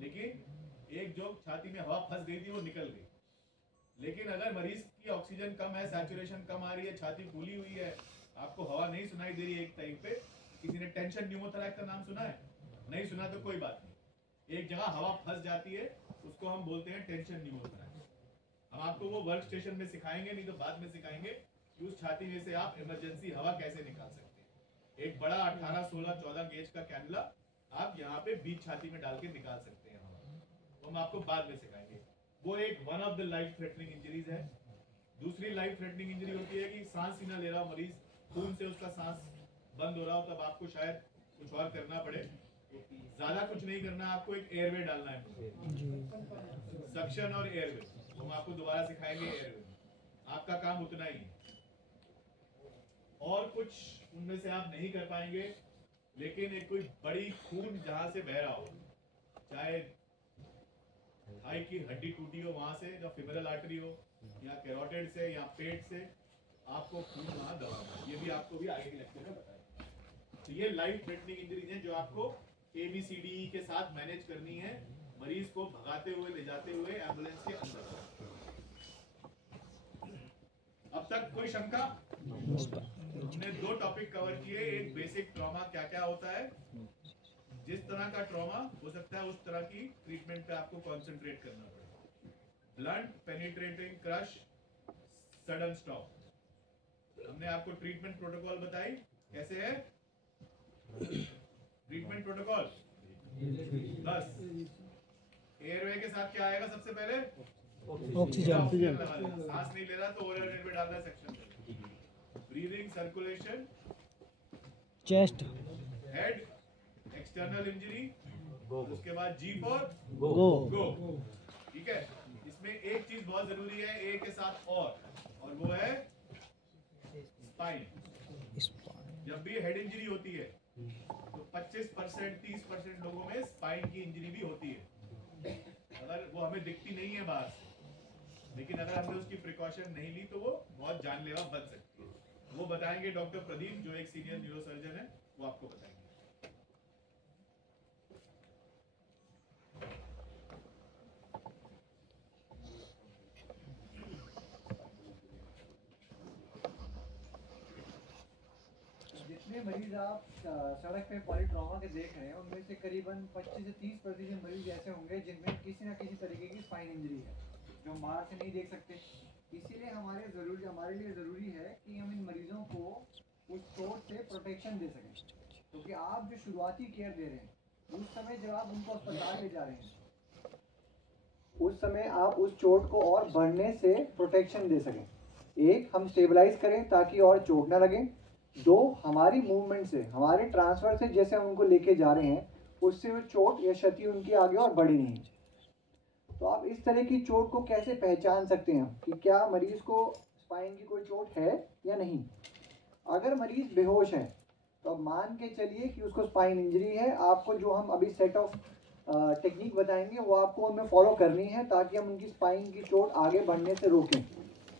लेकिन एक जो छाती में हवा फंस गई थी वो निकल गई। लेकिन अगर मरीज की ऑक्सीजन कम है, सैचुरेशन कम आ रही है, छाती फूली हुई है, आपको हवा नहीं सुनाई दे रही है एक टाइम पे, किसी ने टेंशन न्यूमोथोरैक्स का नाम सुना है? नहीं सुना तो कोई बात नहीं। एक जगह हवा फंस जाती है, उसको हम बोलते हैं टेंशन न्यूमोथोरैक्स। हम आपको वो वर्क स्टेशन में सिखाएंगे, नहीं तो बाद में सिखाएंगे कि उस छाती में से आप इमरजेंसी हवा कैसे निकाल सकते हैं। एक बड़ा 18, 16, 14 गेज का कैनुला आप यहाँ पे बीच छाती में डाल के निकाल सकते हैं हवा, वो हम आपको बाद में सिखाएंगे। वो एक one of the life threatening injuries है। दूसरी लाइफ थ्रेटनिंग इंजरी होती है कि सांस ही ना ले रहा मरीज, खून से उसका सांस बंद हो रहा हो, तब आपको शायद कुछ और करना पड़े। ज्यादा कुछ नहीं करना, आपको एक एयरवे डालना है, सक्शन और एयरवे, हम आपको दोबारा सिखाएंगे एयरवे, आपका काम उतना ही है। और कुछ उनमें से आप नहीं कर पाएंगे, लेकिन एक कोई बड़ी खून जहां से बह रहा हो, चाहे थाई की हड्डी टूटी हो वहां से, या फिमरल आर्टरी हो, या कैरोटिड से, या पेट से, आपको खून वहां दबाना, ये भी आपको भी आगे के लेक्चर में बताएंगे। तो ये लाइफ थ्रेटनिंग इंजरीज है जो आपको ABCD के साथ मैनेज करनी है, मरीज को भगाते हुए ले जाते हुए एम्बुलेंस के अंदर। अब तक कोई शंका? हमने 2 टॉपिक कवर किए, एक बेसिक ट्रॉमा क्या क्या होता है, जिस तरह का ट्रॉमा हो सकता है उस तरह की ट्रीटमेंट पे आपको कंसंट्रेट करना पड़ेगा। Blunt, penetrating, crush, sudden stop. हमने आपको ट्रीटमेंट प्रोटोकॉल बताई, कैसे है ट्रीटमेंट प्रोटोकॉल। बस एयरवे के साथ क्या आएगा सबसे पहले? ऑक्सीजन। सांस नहीं ले रहा तो ओरल एयरवे डालना section. Breathing, circulation, chest, head, external injury, उसके बाद G फॉर गो। ठीक है। इसमें एक चीज बहुत जरूरी है ए के साथ, और वो है स्पाइन। जब भी हेड इंजरी होती है तो 25% 30% लोगों में स्पाइन की इंजरी भी होती है। अगर वो हमें दिखती नहीं है बाहर से, लेकिन अगर हमने उसकी प्रिकॉशन नहीं ली तो वो बहुत जानलेवा बन सकती है। वो बताएंगे डॉक्टर प्रदीप, जो एक सीनियर न्यूरोसर्जन है, वो आपको बताएंगे। जितने मरीज आप सड़क पे पॉलीट्रॉमा के देख रहे हैं, उनमें से करीबन 25 से 30% मरीज ऐसे होंगे जिनमें किसी न किसी तरीके की स्पाइन इंजरी है, जो हम बाहर से नहीं देख सकते। इसीलिए हमारे लिए ज़रूरी है कि हम इन मरीजों को उस चोट से प्रोटेक्शन दे सकें, क्योंकि आप जो शुरुआती केयर दे रहे हैं, उस समय जब आप उनको अस्पताल ले जा रहे हैं, उस समय आप उस चोट को और बढ़ने से प्रोटेक्शन दे सकें। एक, हम स्टेबलाइज करें ताकि और चोट ना लगे। 2, हमारी मूवमेंट से, हमारे ट्रांसफर से जैसे हम उनको लेके जा रहे हैं, उससे वो चोट या क्षति उनकी आगे और बढ़ी नहीं। तो आप इस तरह की चोट को कैसे पहचान सकते हैं कि क्या मरीज को स्पाइन की कोई चोट है या नहीं। अगर मरीज बेहोश है तो अब मान के चलिए कि उसको स्पाइन इंजरी है। आपको जो हम अभी सेट ऑफ टेक्निक बताएंगे वो आपको उनमें फॉलो करनी है, ताकि हम उनकी स्पाइन की चोट आगे बढ़ने से रोकें।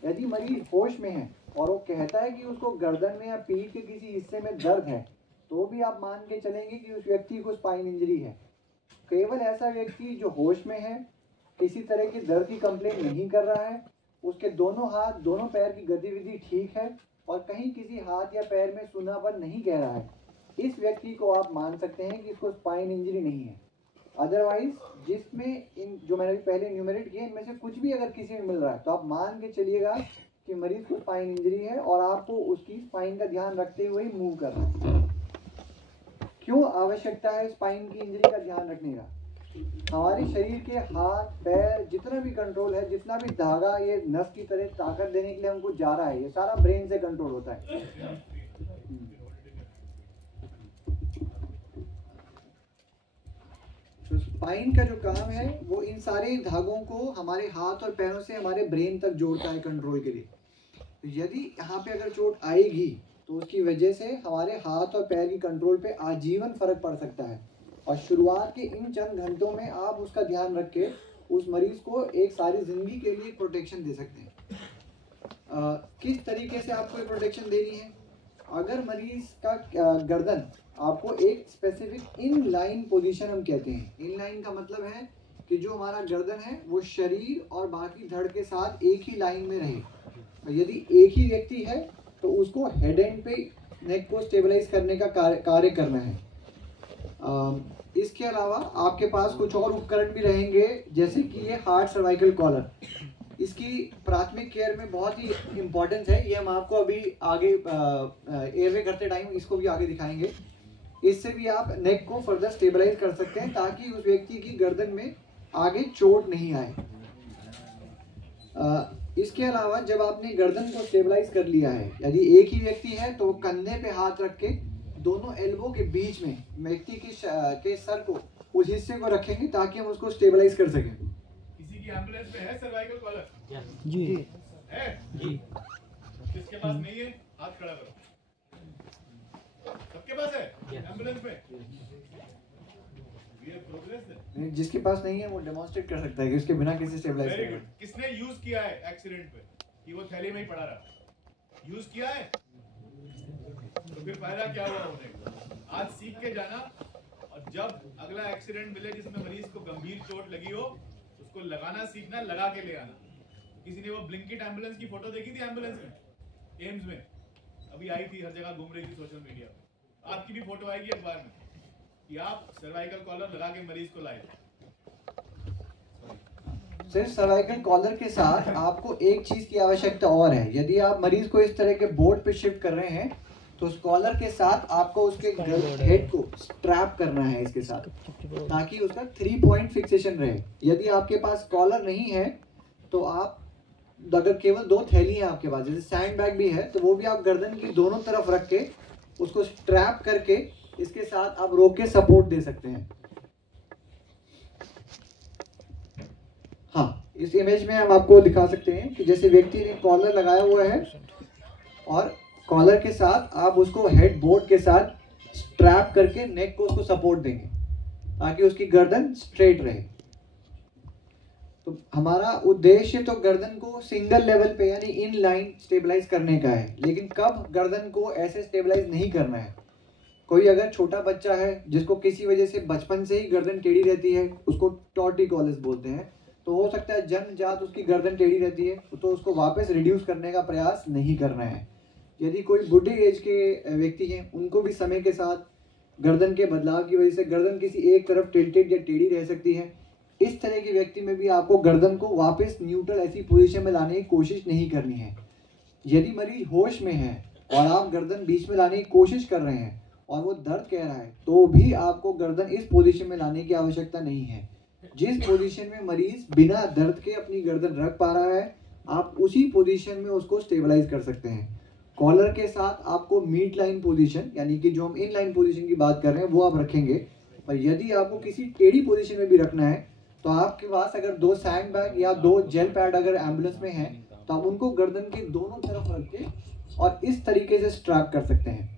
यदि मरीज होश में है और वो कहता है कि उसको गर्दन में या पीठ के किसी हिस्से में दर्द है, तो भी आप मान के चलेंगे कि उस व्यक्ति को स्पाइन इंजरी है। केवल ऐसा व्यक्ति जो होश में है, किसी तरह की दर्द की कंप्लेंट नहीं कर रहा है, उसके दोनों हाथ दोनों पैर की गतिविधि ठीक है और कहीं किसी हाथ या पैर में सूनापन नहीं कह रहा है, इस व्यक्ति को आप मान सकते हैं कि इसको स्पाइन इंजरी नहीं है। अदरवाइज जिसमें इन जो मैंने पहले न्यूमेरेट किए, इनमें से कुछ भी अगर किसी में मिल रहा है तो आप मान के चलिएगा कि मरीज को स्पाइन इंजरी है और आपको उसकी स्पाइन का ध्यान रखते हुए ही मूव करना है। क्यों आवश्यकता है स्पाइन की इंजरी का ध्यान रखने का? हमारे शरीर के हाथ पैर जितना भी कंट्रोल है, जितना भी धागा ये नस की तरह ताकत देने के लिए हमको जा रहा है, ये सारा ब्रेन से कंट्रोल होता है। तो स्पाइन का जो काम है वो इन सारे धागों को हमारे हाथ और पैरों से हमारे ब्रेन तक जोड़ता है कंट्रोल के लिए। तो यदि यहाँ पे अगर चोट आएगी तो उसकी वजह से हमारे हाथ और पैर की कंट्रोल पे आजीवन फर्क पड़ सकता है, और शुरुआत के इन चंद घंटों में आप उसका ध्यान रख के उस मरीज को एक सारी जिंदगी के लिए प्रोटेक्शन दे सकते हैं। किस तरीके से आपको ये प्रोटेक्शन देनी है? अगर मरीज का गर्दन आपको एक स्पेसिफिक इन लाइन पोजीशन हम कहते हैं। इन लाइन का मतलब है कि जो हमारा गर्दन है वो शरीर और बाकी धड़ के साथ एक ही लाइन में रहे। यदि एक ही व्यक्ति है तो उसको हेड एंड पे नेक को स्टेबलाइज करने का कार्य करना है। इसके अलावा आपके पास कुछ और उपकरण भी रहेंगे, जैसे कि ये हार्ड सर्वाइकल कॉलर। इसकी प्राथमिक केयर में बहुत ही इम्पोर्टेंस है। ये हम आपको अभी आगे एयरवे करते टाइम इसको भी आगे दिखाएंगे। इससे भी आप नेक को फर्दर स्टेबलाइज कर सकते हैं ताकि उस व्यक्ति की गर्दन में आगे चोट नहीं आए। इसके अलावा जब आपने गर्दन को स्टेबलाइज कर लिया है, यदि एक ही व्यक्ति है तो कंधे पे हाथ रख के दोनों एल्बो के बीच में व्यक्ति के सर को उस हिस्से को रखेंगे ताकि हम उसको स्टेबलाइज कर सकें। किसी की एम्बुलेंस में है सर्वाइकल कॉलर? जी है जी। किसके पास नहीं है हाथ खड़ा करो। सबके पास है एम्बुलेंस में? ये प्रोग्रेस है। जिसके पास नहीं है वो डेमोन्स्ट्रेट कर सकता है कि उसके बिना किसी स्टेबलाइज वेरी कर। गुड। किसने यूज किया है एक्सीडेंट पे कि वो थैली में ही पड़ा रहा? यूज किया है तो फिर फायदा क्या हुआ होने का? आज सीख के जाना, और जब अगला एक्सीडेंट मिले जिसमें मरीज को गंभीर चोट लगी हो उसको लगाना सीखना, लगा के ले आना। किसी ने वो ब्लिंकिट एम्बुलेंस की फोटो देखी थी? एम्बुलेंस में एम्स में अभी आई थी, हर जगह घूम रही थी सोशल मीडिया पे। आपकी भी फोटो आएगी अखबार में कि आप सर्वाइकल कॉलर लगा के मरीज को लाए। सिर्फ सर्वाइकल कॉलर के साथ आपको एक चीज की आवश्यकता और है। यदि आप मरीज को इस तरह के बोर्ड पे शिफ्ट कर रहे हैं तो उस कॉलर के साथ आपको उसके हेड को स्ट्रैप करना है इसके साथ, ताकि उसका 3 पॉइंट फिक्सेशन रहे। यदि आपके पास कॉलर नहीं है तो आप, अगर केवल 2 थैली है आपके पास, जैसे सैंड बैग भी है, तो वो भी आप गर्दन की दोनों तरफ रख के उसको स्ट्रैप करके इसके साथ आप रोक के सपोर्ट दे सकते हैं। हाँ, इस इमेज में हम आपको दिखा सकते हैं कि जैसे व्यक्ति ने कॉलर लगाया हुआ है और कॉलर के साथ आप उसको हेड बोर्ड के साथ स्ट्रैप करके नेक को उसको सपोर्ट देंगे ताकि उसकी गर्दन स्ट्रेट रहे। तो हमारा उद्देश्य तो गर्दन को सिंगल लेवल पे यानी इन लाइन स्टेबलाइज करने का है, लेकिन कब गर्दन को ऐसे स्टेबलाइज नहीं करना है। कोई अगर छोटा बच्चा है जिसको किसी वजह से बचपन से ही गर्दन टेढ़ी रहती है, उसको टॉर्टिकोलिस बोलते हैं, तो हो सकता है जन्मजात उसकी गर्दन टेढ़ी रहती है, तो उसको वापस रिड्यूस करने का प्रयास नहीं करना है। यदि कोई बुढ़े एज के व्यक्ति हैं, उनको भी समय के साथ गर्दन के बदलाव की वजह से गर्दन किसी एक तरफ टिल्टेड या टेढ़ी रह सकती है। इस तरह के व्यक्ति में भी आपको गर्दन को वापस न्यूट्रल ऐसी पोजीशन में लाने की कोशिश नहीं करनी है। यदि मरीज होश में है और आप गर्दन बीच में लाने की कोशिश कर रहे हैं और वो दर्द कह रहा है, तो भी आपको गर्दन इस पोजीशन में लाने की आवश्यकता नहीं है। जिस पोजीशन में मरीज बिना दर्द के अपनी गर्दन रख पा रहा है, आप उसी पोजीशन में उसको स्टेबलाइज कर सकते हैं। कॉलर के साथ आपको मिड लाइन पोजीशन, यानी कि जो हम इन लाइन पोजीशन की बात कर रहे हैं, वो आप रखेंगे। और यदि आपको किसी टेढ़ी पोजीशन में भी रखना है तो आपके पास अगर 2 सैंड बैग या 2 जेल पैड अगर एम्बुलेंस में है तो आप उनको गर्दन के दोनों तरफ रख के और इस तरीके से स्ट्रैप कर सकते हैं।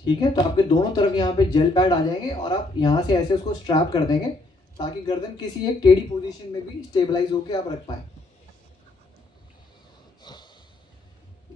ठीक है, तो आपके दोनों तरफ यहाँ पे जेल पैड आ जाएंगे और आप यहाँ से ऐसे उसको स्ट्रैप कर देंगे ताकि गर्दन किसी एक टेढ़ी पोजीशन में भी स्टेबलाइज होकर आप रख पाए।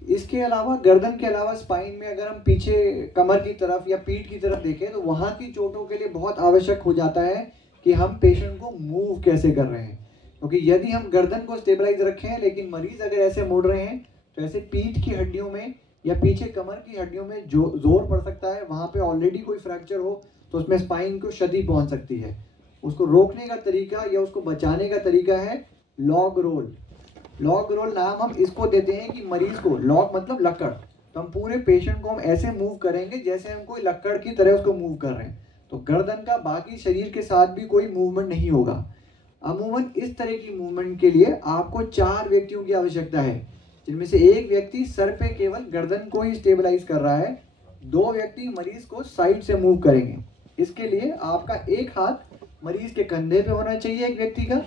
इसके अलावा गर्दन के अलावा स्पाइन में अगर हम पीछे कमर की तरफ या पीठ की तरफ देखें तो वहां की चोटों के लिए बहुत आवश्यक हो जाता है कि हम पेशेंट को मूव कैसे कर रहे हैं, क्योंकि यदि हम गर्दन को स्टेबलाइज रखें लेकिन मरीज अगर ऐसे मुड़ रहे हैं तो ऐसे पीठ की हड्डियों में या पीछे कमर की हड्डियों में जो जोर पड़ सकता है, वहां पे ऑलरेडी कोई फ्रैक्चर हो तो उसमें स्पाइन को क्षति पहुंच सकती है। उसको रोकने का तरीका या उसको बचाने का तरीका है लॉग रोल। लॉग रोल नाम हम इसको देते हैं कि मरीज को, लॉग मतलब लकड़, तो हम पूरे पेशेंट को हम ऐसे मूव करेंगे जैसे हम कोई लकड़ की तरह उसको मूव कर रहे हैं, तो गर्दन का बाकी शरीर के साथ भी कोई मूवमेंट नहीं होगा। अमूमन इस तरह की मूवमेंट के लिए आपको 4 व्यक्तियों की आवश्यकता है, जिनमें से एक व्यक्ति सर पे केवल गर्दन को ही स्टेबलाइज कर रहा है, 2 व्यक्ति मरीज को साइड से मूव करेंगे। इसके लिए आपका एक हाथ मरीज के कंधे पे होना चाहिए एक व्यक्ति का,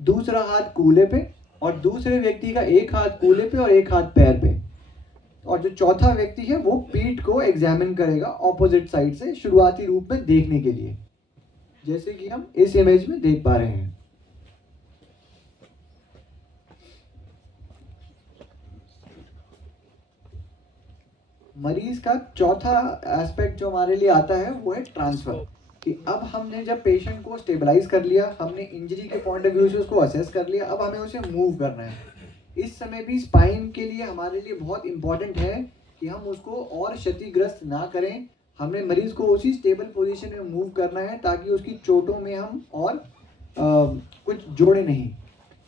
दूसरा हाथ कूल्हे पे और दूसरे व्यक्ति का एक हाथ कूल्हे पे और एक हाथ पैर पे, और जो चौथा व्यक्ति है वो पीठ को एग्जामिन करेगा ऑपोजिट साइड से शुरुआती रूप में देखने के लिए, जैसे कि हम इस इमेज में देख पा रहे हैं। मरीज का चौथा एस्पेक्ट जो हमारे लिए आता है वो है ट्रांसफर, कि अब हमने जब पेशेंट को स्टेबलाइज कर लिया, हमने इंजरी के पॉइंट ऑफ व्यू से उसको असेस कर लिया, अब हमें उसे मूव करना है। इस समय भी स्पाइन के लिए हमारे लिए बहुत इंपॉर्टेंट है कि हम उसको और क्षतिग्रस्त ना करें। हमने मरीज को उसी स्टेबल पोजीशन में मूव करना है ताकि उसकी चोटों में हम और कुछ जोड़े नहीं।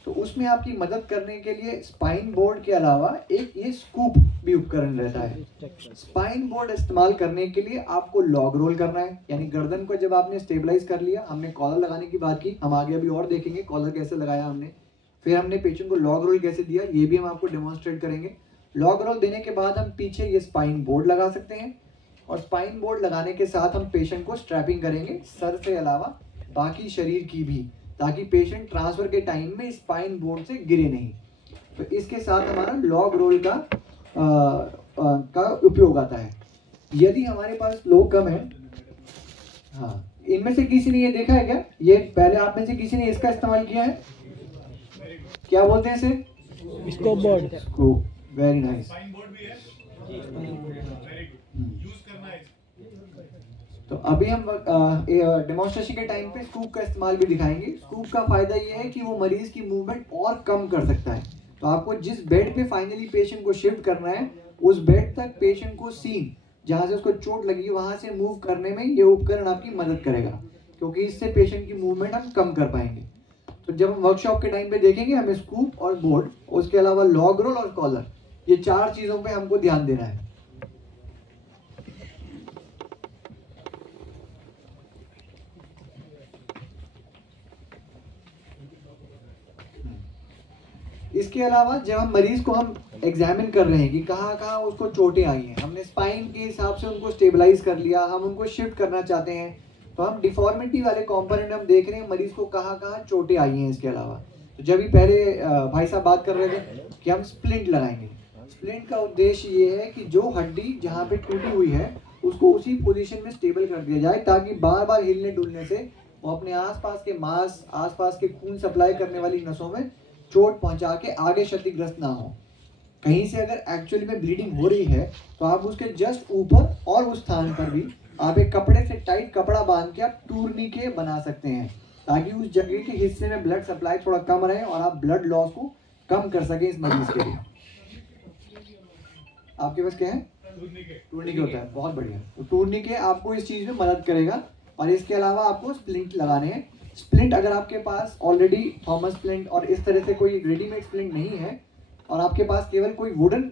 तो उसमें आपकी मदद करने के लिए स्पाइन बोर्ड के अलावा एक ये स्कूप भी उपकरण रहता है। स्पाइन बोर्ड इस्तेमाल करने के लिए आपको लॉग रोल करना है, यानी गर्दन को जब आपने स्टेबलाइज कर लिया, हमने कॉलर लगाने की बात की, हम आगे अभी और देखेंगे कॉलर कैसे लगाया हमने। फिर हमने पेशेंट को लॉग रोल कैसे दिया ये भी हम आपको डेमोन्स्ट्रेट करेंगे। लॉग रोल देने के बाद हम पीछे ये स्पाइन बोर्ड लगा सकते हैं और स्पाइन बोर्ड लगाने के साथ हम पेशेंट को स्ट्रैपिंग करेंगे सर से अलावा बाकी शरीर की भी, ताकि पेशेंट ट्रांसफर के टाइम में स्पाइन बोर्ड से गिरे नहीं। तो इसके साथ हमारा लॉग रोल का उपयोग आता है। यदि हमारे पास लोग कम है, हाँ, इनमें से किसी ने ये देखा है क्या, ये पहले आप में से किसी ने इसका इस्तेमाल किया है? क्या बोलते हैं इसे? Scope board. Scope, very nice. Spine board भी है, वेरी गुड, यूज करना है। तो अभी हम डेमोन्स्ट्रेशन के टाइम पे स्कूप का इस्तेमाल भी दिखाएंगे। स्कूप का फायदा ये है कि वो मरीज की मूवमेंट और कम कर सकता है। तो आपको जिस बेड पे फाइनली पेशेंट को शिफ्ट करना है उस बेड तक पेशेंट को सीन जहाँ से उसको चोट लगी वहां से मूव करने में ये उपकरण आपकी मदद करेगा, क्योंकि इससे पेशेंट की मूवमेंट हम कम कर पाएंगे। तो जब हम वर्कशॉप के टाइम पे देखेंगे हमें स्कूप और बोर्ड, उसके अलावा लॉग रोल और कॉलर, ये 4 चीजों पे हमको ध्यान देना है। इसके अलावा जब हम मरीज को हम एग्जामिन कर रहे हैं कि कहाँ कहाँ उसको चोटें आई हैं, हमने स्पाइन के हिसाब से उनको स्टेबलाइज कर लिया, हम उनको शिफ्ट करना चाहते हैं, तो हम डिफॉर्मिटी वाले कंपोनेंट हम देख रहे हैं मरीज को कहाँ कहाँ चोटें आई हैं। इसके अलावा तो जब भी पहले भाई साहब बात कर रहे थे कि हम स्प्लिंट लगाएंगे। स्प्लिंट का उद्देश्य ये है कि जो हड्डी जहाँ पे टूटी हुई है उसको उसी पोजीशन में स्टेबल कर दिया जाए, ताकि बार बार हिलने डुलने से वो अपने आसपास के मांस, आसपास के खून सप्लाई करने वाली नसों में चोट पहुंचा के आगे क्षतिग्रस्त ना हो। कहीं से अगर एक्चुअली में ब्लीडिंग हो रही है तो आप उसके जस्ट ऊपर और उस स्थान पर भी आप एक कपड़े से टाइट कपड़ा बांध के आप टूर्निके बना सकते हैं, ताकि उस जगह के हिस्से में ब्लड सप्लाई थोड़ा कम रहे और आप ब्लड लॉस को कम कर सके इस मरीज के लिए। आपके पास क्या है? टूर्निके होता है, बहुत बढ़िया। तो टूर्निके आपको इस चीज में मदद करेगा। और इसके अलावा आपको स्प्लिंट लगाने हैं। स्प्लिंट अगर आपके पास ऑलरेडी थॉमस स्प्लिंट और इस तरह से कोई रेडीमेड स्प्लिंट नहीं है और आपके पास केवल कोई वुडन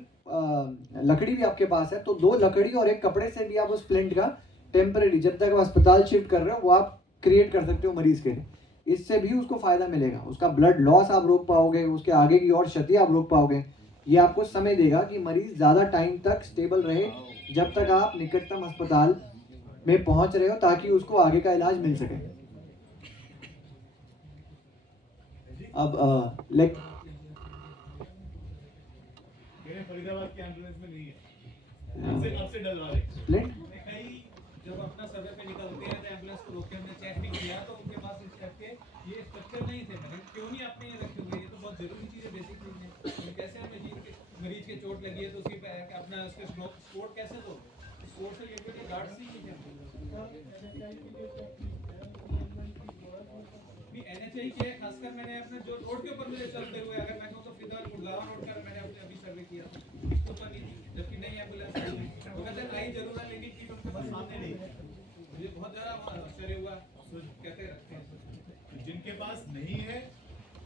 लकड़ी भी आपके पास है, तो 2 लकड़ी और एक कपड़े से भी आप उस स्प्लिंट का टेम्परेरी जब तक आप अस्पताल शिफ्ट कर रहे हो वो आप क्रिएट कर सकते हो मरीज के लिए। इससे भी उसको फायदा मिलेगा, उसका ब्लड लॉस आप रोक पाओगे, उसके आगे की और क्षति आप रोक पाओगे। ये आपको समय देगा कि मरीज ज़्यादा टाइम तक स्टेबल रहे जब तक आप निकटतम अस्पताल में पहुंच रहे हो, ताकि उसको आगे का इलाज मिल सके। अब फरीदाबाद के एम्बुलेंस में नहीं है, आपसे डलवा रहे स्प्लिंट जब अपना सर्वे पे निकलते हैं तो एम्बुलेंस को रोक के हमने चेक नहीं किया तो उनके पास इस टाइप के ये स्ट्रक्चर नहीं थे। मैंने क्यों नहीं आपने ये रखे हुए? ये तो बहुत जरूरी चीज़ है, बेसिक चीज़ है। तो कैसे हमें मरीज के चोट लगी है तो उसकी अपना उसके स्पोर्ट कैसे दो? स्पोर्ट से रिलेटेड गार्ड सी NHI के खासकर मैंने अपने जो रोड के ऊपर मुझे चलते हुए अगर मैं कहूँ तो फिलहाल गुड़गांव रोड पर मैंने अपने अभी सर्वे किया उसको तो नहीं थी, जबकि नई एम्बुलेंस वो कहते हैं आई जरूर है लेकिन कि उनके पास सामने नहीं है। मुझे बहुत ज़्यादा आश्चर्य हुआ, कहते रखते हैं जिनके पास नहीं है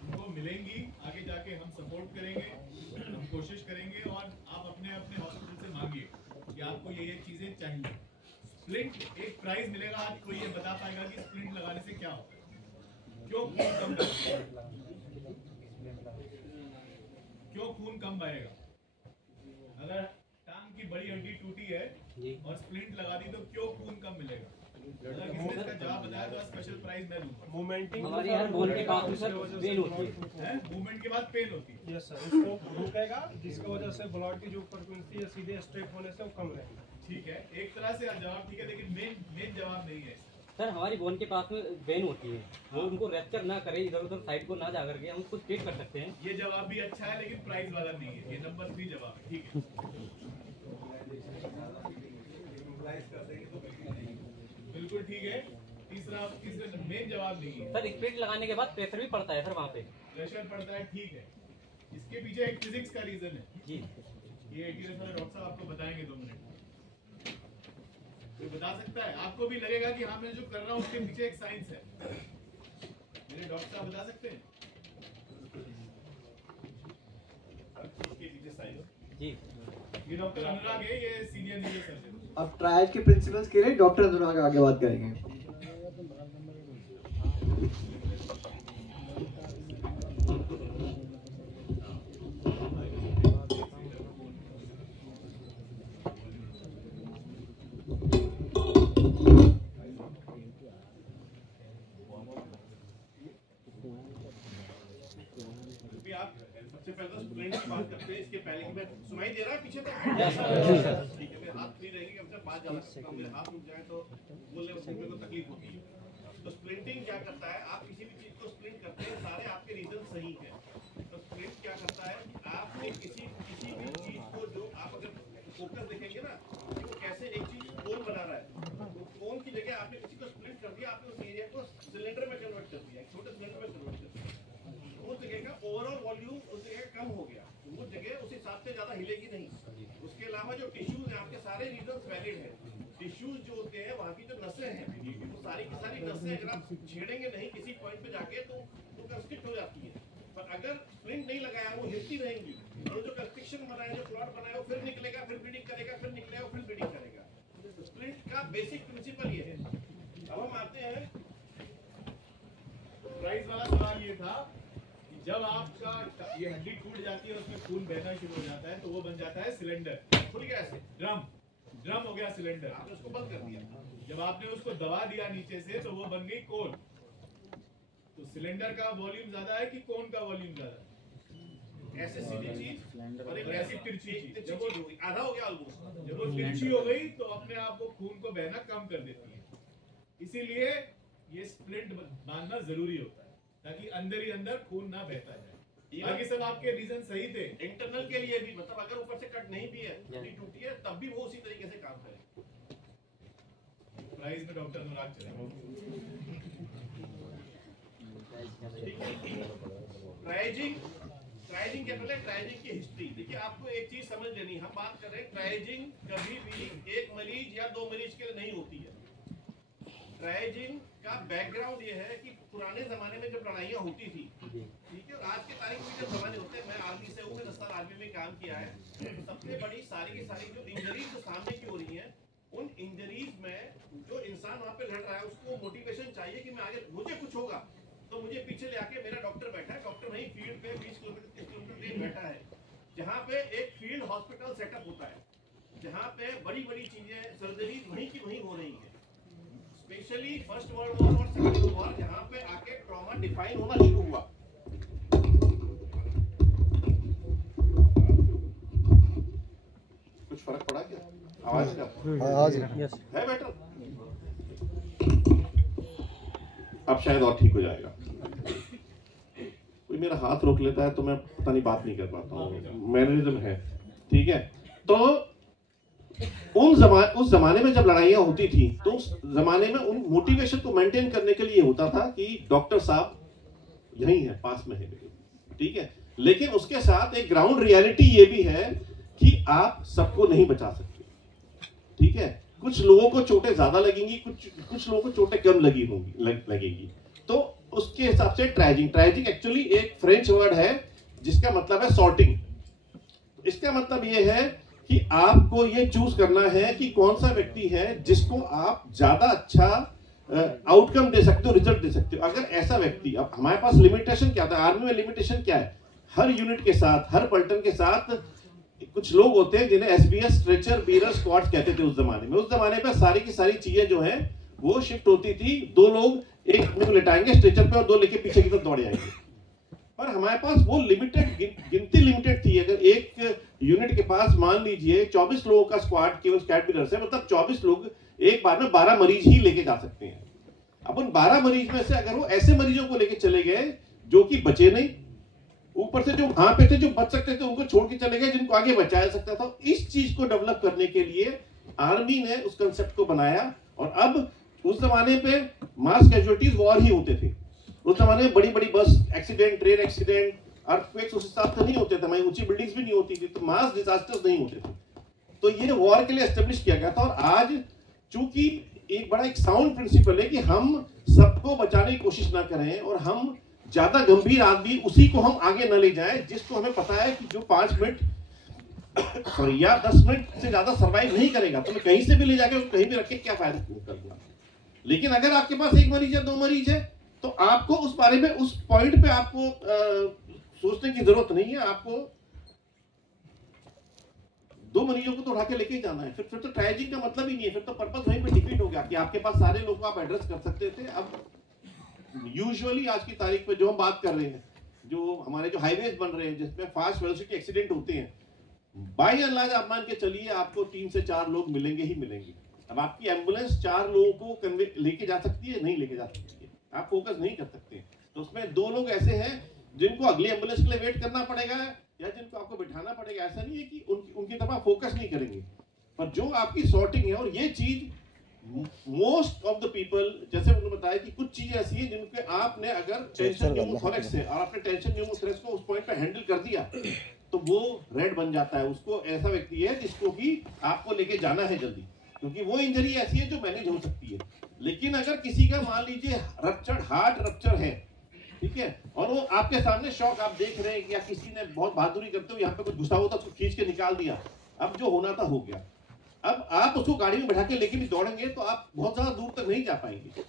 उनको मिलेंगी, आगे जाके हम सपोर्ट करेंगे, हम कोशिश करेंगे और आप अपने अपने हॉस्पिटल से मांगिए कि आपको ये चीज़ें चाहिए। स्प्लिंट एक प्राइस मिलेगा, आज कोई ये बता पाएगा कि स्प्लिंट लगाने से क्या होता है, क्यों खून कम बनेगा, क्यों खून कम बनेगा। अगर टांग की बड़ी हड्डी टूटी है और स्प्लिंट लगा दी तो क्यों खून कम मिलेगा? अगर किसी ने इसका जवाब बताया तो स्पेशल प्राइज मैं दूंगा। मूवमेंटिंग हमारे यहाँ बोल के बाद सर पेन होती है, मूवमेंट के बाद पेन होती है। यस सर, उसको रुकेगा जिसकी वजह से ब्लड की जो फ्रीक्वेंसी है सीधे स्ट्रेट होने से वो कम रहेगी। ठीक है, एक तरह से जवाब ठीक है, लेकिन मेन जवाब नहीं है सर। हमारी बोन के पास में वेन होती है, वो उनको रैप्चर ना करे, इधर उधर साइड को ना जा करके हम कुछ ट्रीट कर सकते हैं। ये जवाब भी अच्छा है लेकिन प्राइस वाला नहीं है, ये नंबर 3 जवाब है। ठीक है, बिल्कुल ठीक है। तीसरा मेन जवाब नहीं है सर। स्प्लिंट लगाने के बाद प्रेशर भी पड़ता है सर, वहाँ पे प्रेशर पड़ता है, ठीक है। इसके पीछे एक फिजिक्स का रीजन है जी। ये डॉक्टर साहब आपको बताएंगे 2 मिनट। कोई बता सकता है? आपको भी लगेगा कि हाँ मैं जो कर रहा हूँ उसके पीछे एक साइंस है। मेरे डॉक्टर साहब बता सकते हैं उसके पीछे साइंस? जी। ये डॉक्टर अनुराग है, ये सीनियर न्यूरो सर्जन। अब ट्रायल के प्रिंसिपल्स के लिए डॉक्टर अनुराग आगे बात करेंगे। सबसे पहले तो स्प्लिंट की बात करते हैं। इसके पहले कि मैं सुनाई दे रहा है पीछे तक? ठीक है, मेरे हाथ फ्री रहेंगे, कम से कम बात ज्यादा मेरे हाथ रुक जाए तो बोलने में को तकलीफ होती है। तो स्प्लिंटिंग क्या करता है, आप किसी भी चीज को स्प्लिंट करते हैं, सारे आपके रीजन सही है। तो स्प्लिंट क्या करता है, आपने किसी भी चीज को, जो आप अगर फोकस देखेंगे ना कि वो कैसे एक चीज कोन बना रहा है, तो कोन की जगह आपने किसी को स्प्लिट कर दिया, आपने उस एरिया को सिलेंडर में कन्वर्ट कर दिया, एक छोटे सिलेंडर में कन्वर्ट कर दिया। उस जगह का ओवरऑल वॉल्यूम उस जगह कम हो गया, वो जगह उस हिसाब से ज्यादा हिलेगी नहीं। उसके अलावा जो टिश्यूज हैं, आपके सारे रीजन वैलिड है। टिश्यूज जो होते हैं, वहाँ की जो नसें हैं, वो सारी की सारी नसें अगर आप छेड़ेंगे नहीं किसी पॉइंट पे जाके तो वो कंस्ट्रिक्ट हो जाती है। पर अगर स्प्लिंट नहीं लगाया, वो हिलती रहेंगी, और जो कंस्ट्रिक्शन बना है, जो क्लॉट बना है, वो फिर निकलेगा, फिर ब्लीडिंग करेगा, फिर निकलेगा, फिर ब्लीडिंग करेगा। स्प्लिंट का बेसिक प्रिंसिपल ये है। अब हम आते हैं, प्राइस वाला सवाल ये था कि जब आपका ये हड्डी टूट जाती है, उसमें खून बहना शुरू हो जाता है, तो वो बन जाता है सिलेंडर। खुल गया ऐसे, ड्रम हो गया सिलेंडर। आपने उसको बंद कर दिया। जब आपने उसको दबा दिया नीचे से, तो वो बन गई कोन। तो सिलेंडर का वॉल्यूम ज्यादा है कि कोन का वॉल्यूम ज्यादा है? ऐसे सीधी चीज और एक ऐसी तिरछी चीज, जब वो आधा हो गया ऑलमोस्ट, जब वो तिरछी हो गई तो अपने आप वो खून को बहना कम कर देती है। इसीलिए ये स्प्लिंट बांधना जरूरी होता है, ताकि अंदर ही अंदर खून ना बहता जाए। बाकी सब आपके रीजन सही थे। इंटरनल के लिए भी, मतलब अगर ऊपर से कट नहीं भी है, हड्डी टूटी है, तब भी वो उसी तरीके से काम करे। प्राइस में डॉक्टर अनुराग चले। ट्राइजिंग के पहले ट्राइजिंग की हिस्ट्री देखिए। आपको एक चीज समझ लेनी, हम बात कर रहे हैं ट्राइजिंग कभी भी एक मरीज या दो मरीज के लिए नहीं होती है। ट्राइजिंग का बैकग्राउंड ये है कि पुराने जमाने में जब लड़ाइयाँ होती थी, ठीक है, आज के तारीख में जब जमाने होते हैं, मैं आर्मी से हूँ, मैं 10 साल आर्मी में काम किया है, तो सबसे बड़ी सारी की सारी जो इंजरीज जो सामने की हो रही है, उन इंजरीज में जो इंसान वहाँ पे लड़ रहा है, उसको मोटिवेशन चाहिए कि मैं आगे, मुझे कुछ होगा तो मुझे पीछे ले आके, मेरा डॉक्टर बैठा है, डॉक्टर वहीं फील्ड पे 20 किलोमीटर 30 किलोमीटर बैठा है, जहाँ पे एक फील्ड हॉस्पिटल सेटअप होता है, जहाँ पे बड़ी बड़ी चीजें, सर्जरी वहीं की वहीं हो रही है। स्पेशली फर्स्ट वर्ल्ड वॉर और सेकंड वर्ल्ड वॉर, जहाँ पे आके ट्रॉमा डिफाइन होना शुरू हुआ। कुछ फर्क पड़ा क्या आवाज का? है बेटर? अब शायद और ठीक हो जाएगा। कोई मेरा हाथ रोक लेता है तो मैं पता नहीं बात नहीं कर पाता हूँ, मैनरिज्म है, ठीक है। तो उस जमाने में जब लड़ाइयाँ होती थी, तो उस जमाने में उन मोटिवेशन को मेंटेन करने के लिए होता था कि डॉक्टर साहब यही है, पास में है, ठीक है। लेकिन उसके साथ एक ग्राउंड रियलिटी ये भी है कि आप सबको नहीं बचा सकते, ठीक है। कुछ लोगों को चोटें ज्यादा लगेंगी, कुछ लोगों को चोटें कम लगेगी। तो उसके हिसाब से ट्राइजिंग एक्चुअली एक फ्रेंच वर्ड है जिसका मतलब है सॉर्टिंग। इसका मतलब ये है कि आपको ये चूज करना है कि कौन सा व्यक्ति है जिसको आप ज्यादा अच्छा आउटकम दे सकते हो, रिजल्ट दे सकते हो। अगर ऐसा व्यक्ति, अब हमारे पास लिमिटेशन क्या था, आर्मी में लिमिटेशन क्या है, हर यूनिट के साथ, हर पलटन के साथ कुछ लोग होते हैं जिन्हें एसबीएस, स्ट्रेचर, बीरर, स्क्वाड कहते थे उस जमाने में। उस जमाने पे सारी की सारी चीजें जो है वो शिफ्ट होती थी। 2 लोग एक आदमी को लेटाएंगे स्ट्रेचर पे और 2 लेके पीछे की तरफ दौड़ जाएंगे। पर हमारे पास वो गिनती लिमिटेड थी। अगर एक यूनिट के पास मान लीजिए 24 लोगों का स्क्वाड, केवल स्क्वाड बीरर से, मतलब 24 लोग एक बार में 12 मरीज ही लेके जा सकते हैं। अब उन 12 मरीज में से अगर वो ऐसे मरीजों को लेके चले गए जो कि बचे नहीं, ऊपर से जो वहां पे थे जो बच सकते थे उनको छोड़ के चले गए जिनको आगे बचाया सकता था, इस चीज को डेवलप करने के लिए आर्मी ने उस कंसेप्ट को बनाया। और अब उस जमाने पे मास कैजुअलिटीज वॉर ही होते थे। उस जमाने में बड़ी बड़ी बस एक्सीडेंट, ट्रेन एक्सीडेंट, अर्थक्वेक्स उस हिसाब से नहीं होते थे, वहीं ऊंची बिल्डिंग्स भी नहीं होती थी, तो मास डिजास्टर्स नहीं होते थे। तो ये वॉर के लिए एस्टेब्लिश किया गया था। और आज चूंकि एक बड़ा एक साउंड प्रिंसिपल है कि हम सबको बचाने की कोशिश ना करें और हम ज्यादा गंभीर आदमी उसी को हम आगे न ले जाएं जिसको हमें पता है कि जो 5 मिनट सॉरी या 10 मिनट से ज्यादा सर्वाइव नहीं करेगा, तो मैं कहीं से भी ले जाके कहीं भी रख के क्या फायदा कर दूंगा। लेकिन अगर आपके पास 1 मरीज या 2 मरीज है तो आपको उस बारे में, उस पॉइंट पे आपको सोचने की जरूरत नहीं है। आपको 2 मरीजों को तो उठा के लेके ही जाना है। फिर तो ट्राइजिंग का मतलब ही नहीं है, फिर तो पर्पस वहीं पे डिफीट हो गया कि आपके पास सारे लोगों को आप एड्रेस कर सकते थे। अब यूजुअली आज की तारीख पे जो हम बात कर रहे हैं, जो हमारे जो हाईवेज बन रहे हैं जिसमें फास्ट वेलोसिटी एक्सीडेंट होते हैं, बाय एंड लार्ज आप मान के चलिए आपको 3 से 4 लोग मिलेंगे ही मिलेंगे। अब आपकी एम्बुलेंस 4 लोगों को कन्वे लेके जा सकती है? नहीं लेके जा सकती है, आप फोकस नहीं कर सकते। तो उसमें 2 लोग ऐसे हैं जिनको अगली एम्बुलेंस के लिए वेट करना पड़ेगा या जिनको आपको बिठाना पड़ेगा। ऐसा नहीं है कि उनकी तरफ फोकस नहीं करेंगे, पर जो आपकी सॉर्टिंग है, और ये चीज मोस्ट ऑफ द पीपल, जैसे उन्होंने बताया कि कुछ चीजें ऐसी हैं जिनके आपने अगर टेंशन न्यूमोथोरेक्स है और आपने टेंशन न्यूमोथोरेक्स को उस पॉइंट पे हैंडल कर दिया तो वो रेड बन जाता है। उसको ऐसा व्यक्ति है जिसको कि आपको लेके जाना है जल्दी, क्योंकि वो इंजरी ऐसी है जो मैनेज हो सकती है। लेकिन अगर किसी का मान लीजिए रप्चर्ड हार्ट रप्चर है, ठीक है, और वो आपके सामने शॉक आप देख रहे हैं, या किसी ने बहुत बहादुरी करते हुए यहाँ पे कुछ घुसा हुआ था उसको खींच के निकाल दिया, अब जो होना था हो गया। अब आप उसको गाड़ी में बैठा के लेके भी दौड़ेंगे तो आप बहुत ज्यादा दूर तक नहीं जा पाएंगे।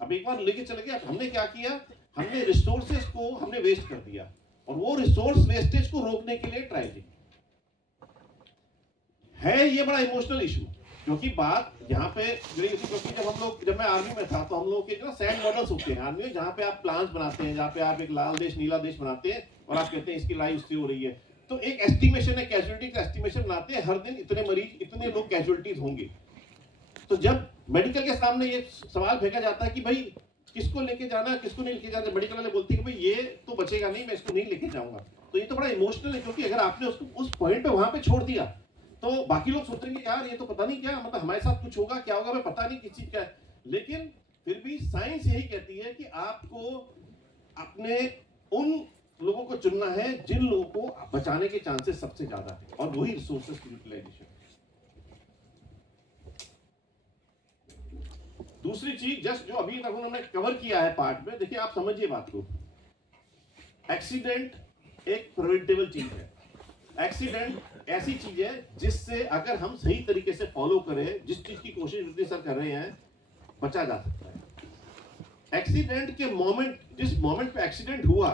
अब एक बार लेके चले गए, हमने क्या किया, हमने रिसोर्सेज को हमने वेस्ट कर दिया, और वो रिसोर्स वेस्टेज को रोकने के लिए ट्राइजिंग है। ये बड़ा इमोशनल इशू, क्योंकि बात यहाँ पे क्योंकि जब मैं आर्मी में था तो हम लोग के ना सैंड मॉडल्स होते हैं आर्मी में, जहाँ पे आप प्लान्स बनाते हैं, जहाँ पे आप एक लाल देश नीला देश बनाते हैं और आप कहते हैं इसकी लड़ाई उससे हो रही है, तो एक एस्टिमेशन है, कैजुअलिटी का एस्टिमेशन बनाते हैं, हर दिन इतने मरीज इतने लोग कैजुअलिटीज होंगे। तो जब मेडिकल के सामने ये सवाल फेंका जाता है कि भाई किसको लेके जाना है, किसको नहीं लेके जाना, मेडिकल वाले बोलते हैं कि भाई ये तो बचेगा नहीं, मैं इसको नहीं लेके जाऊंगा। तो ये तो बड़ा इमोशनल है, क्योंकि अगर आपने उसको उस पॉइंट पे वहां पे छोड़ दिया तो बाकी लोग सोचेंगे यार ये तो पता नहीं क्या, मतलब हमारे साथ कुछ होगा, क्या होगा, मैं पता नहीं किस चीज का है। लेकिन फिर भी साइंस यही कहती है कि आपको अपने उन लोगों को चुनना है जिन लोगों को बचाने के चांसेस सबसे ज्यादा है, और वही रिसोर्सेज की यूटिलाइजेशन। दूसरी चीज जस्ट जो अभी तक हमने कवर किया है पार्ट में, देखिए आप समझिए बात को, एक्सीडेंट एक प्रिवेंटेबल चीज है। एक्सीडेंट ऐसी चीज है जिससे अगर हम सही तरीके से फॉलो करें, जिस चीज की कोशिश रिद्धि सर कर रहे हैं, बचा जा सकता है। एक्सीडेंट के मोमेंट, जिस मोमेंट पे एक्सीडेंट हुआ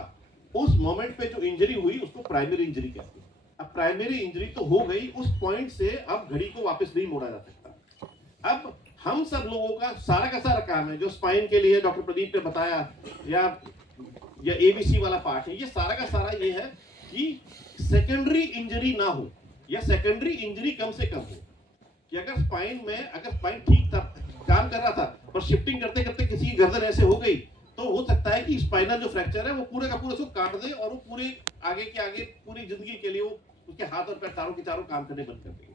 उस मोमेंट पे जो इंजरी हुई उसको प्राइमरी इंजरी कहते हैं। अब प्राइमरी इंजरी तो हो गई, उस पॉइंट से अब घड़ी को वापस नहीं मोड़ा जा सकता। अब हम सब लोगों का सारा काम है, जो स्पाइन के लिए डॉक्टर प्रदीप ने बताया, या एबीसी वाला पार्ट है, ये सारा का सारा ये है कि सेकेंडरी इंजरी ना हो, या सेकेंडरी इंजरी कम से कम हो। कि अगर स्पाइन ठीक था, काम कर रहा था, पर शिफ्टिंग करते करते किसी की गर्दन ऐसे हो गई, तो हो सकता है कि स्पाइनल जो फ्रैक्चर है वो पूरे का पूरा उसको काट दे, और वो पूरे आगे के आगे पूरी जिंदगी के लिए वो उसके हाथ और पैर चारों के चारों काम करने बंद कर देंगे।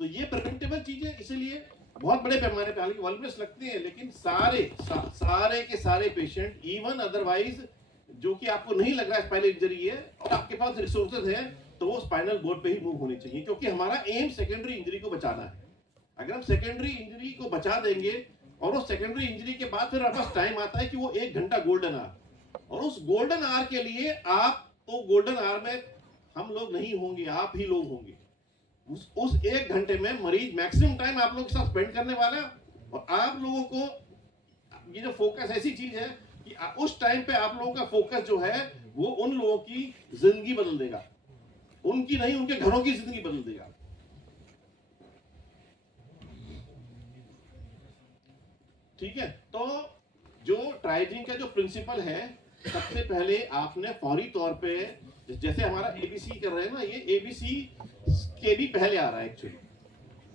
तो ये प्रिवेंटेबल चीज है, इसीलिए बहुत बड़े पैमाने पे हालांकि वॉलनेस लगते हैं, लेकिन सारे के सारे पेशेंट, इवन अदरवाइज जो कि आपको नहीं लग रहा है स्पाइनल इंजरी है और आपके पास रिसोर्सेज है, तो वो स्पाइनल बोर्ड पे ही मूव होने चाहिए, क्योंकि हमारा एम सेकेंडरी इंजरी को बचाना है। अगर हम सेकेंडरी इंजरी को बचा देंगे, और उस सेकेंडरी इंजरी के बाद फिर हमारे पास टाइम आता है कि वो 1 घंटा गोल्डन आवर, और उस गोल्डन आवर के लिए आप, तो गोल्डन आवर में हम लोग नहीं होंगे, आप ही लोग होंगे। उस 1 घंटे में मरीज मैक्सिमम टाइम आप लोगों के साथ स्पेंड करने वाला है, और आप लोगों को ये जो फोकस ऐसी चीज है कि उस टाइम पे आप लोगों का फोकस जो है वो उन लोगों की जिंदगी बदल देगा, उनकी नहीं, उनके घरों की जिंदगी बदल देगा। ठीक है, तो जो ट्राइजिंग का जो प्रिंसिपल है, सबसे पहले आपने फौरी तौर पे, जैसे हमारा एबीसी कर रहे हैं ना, ये एबीसी के भी पहले आ रहा है एक्चुअली,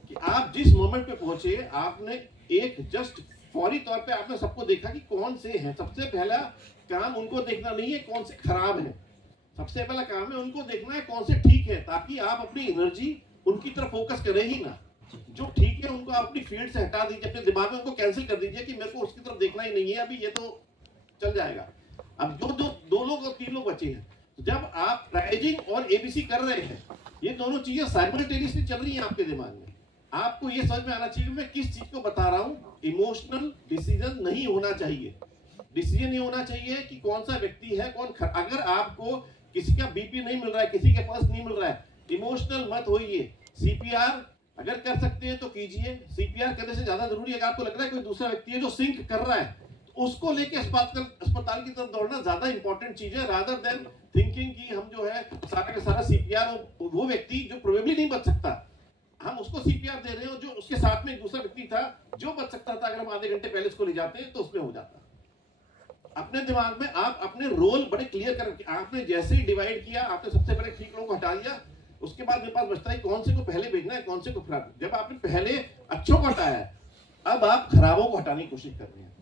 कि आप जिस मोमेंट पे पहुंचे, आपने एक जस्ट फौरी तौर पे आपने सबको देखा कि कौन से हैं। सबसे पहला काम उनको देखना नहीं है कौन से खराब हैं, सबसे पहला काम है उनको देखना है कौन से ठीक है, ताकि आप अपनी एनर्जी उनकी तरफ फोकस करें ही ना। जो ठीक है उनको अपनी फील्ड से हटा दीजिए, अपने दिमाग में उनको कैंसिल कर दीजिए कि मेरे को उसकी तरफ देखना ही नहीं है, अभी ये तो चल जाएगा। अब जो 2 लोग और 3 लोग बचे हैं, तो जब आप ट्राइजिंग और एबीसी कर रहे हैं, ये दोनों चीजें साइमल्टेनियसली चल रही हैं आपके दिमाग में, आपको ये समझ में आना चाहिए मैं किस चीज को बता रहा हूं। इमोशनल डिसीजन नहीं होना चाहिए, डिसीजन ये होना चाहिए कि कौन सा व्यक्ति है, अगर आपको किसी का बीपी नहीं मिल रहा है, किसी के पास नहीं मिल रहा है, इमोशनल मत होइए। सीपीआर अगर कर सकते हैं तो कीजिए, सीपीआर करने से ज्यादा जरूरी है, अगर आपको लग रहा है कोई दूसरा व्यक्ति है जो सिंक कर रहा है, तो उसको लेके अस्पताल की तरफ दौड़ना ज्यादा इंपॉर्टेंट चीज है, रादर देन थिंकिंग कि हम जो है सारा का सारा सीपीआर, वो व्यक्ति जो प्रोबेबली नहीं बच सकता, हम उसको सीपीआर दे रहे हैं, और जो उसके साथ में एक दूसरा व्यक्ति था जो बच सकता था, अगर हम आधे घंटे पहले उसको ले जाते हैं तो उसमें हो जाता। अपने दिमाग में आप अपने रोल बड़े क्लियर कर, आपने जैसे ही डिवाइड किया, आपने सबसे पहले ठीक लोगों को हटा दिया, उसके बाद मेरे पास बचता है कौन से को पहले भेजना है, कौन से को खराब। जब आपने पहले अच्छों को हटाया है, अब आप खराबों को हटाने की कोशिश कर रहे हैं।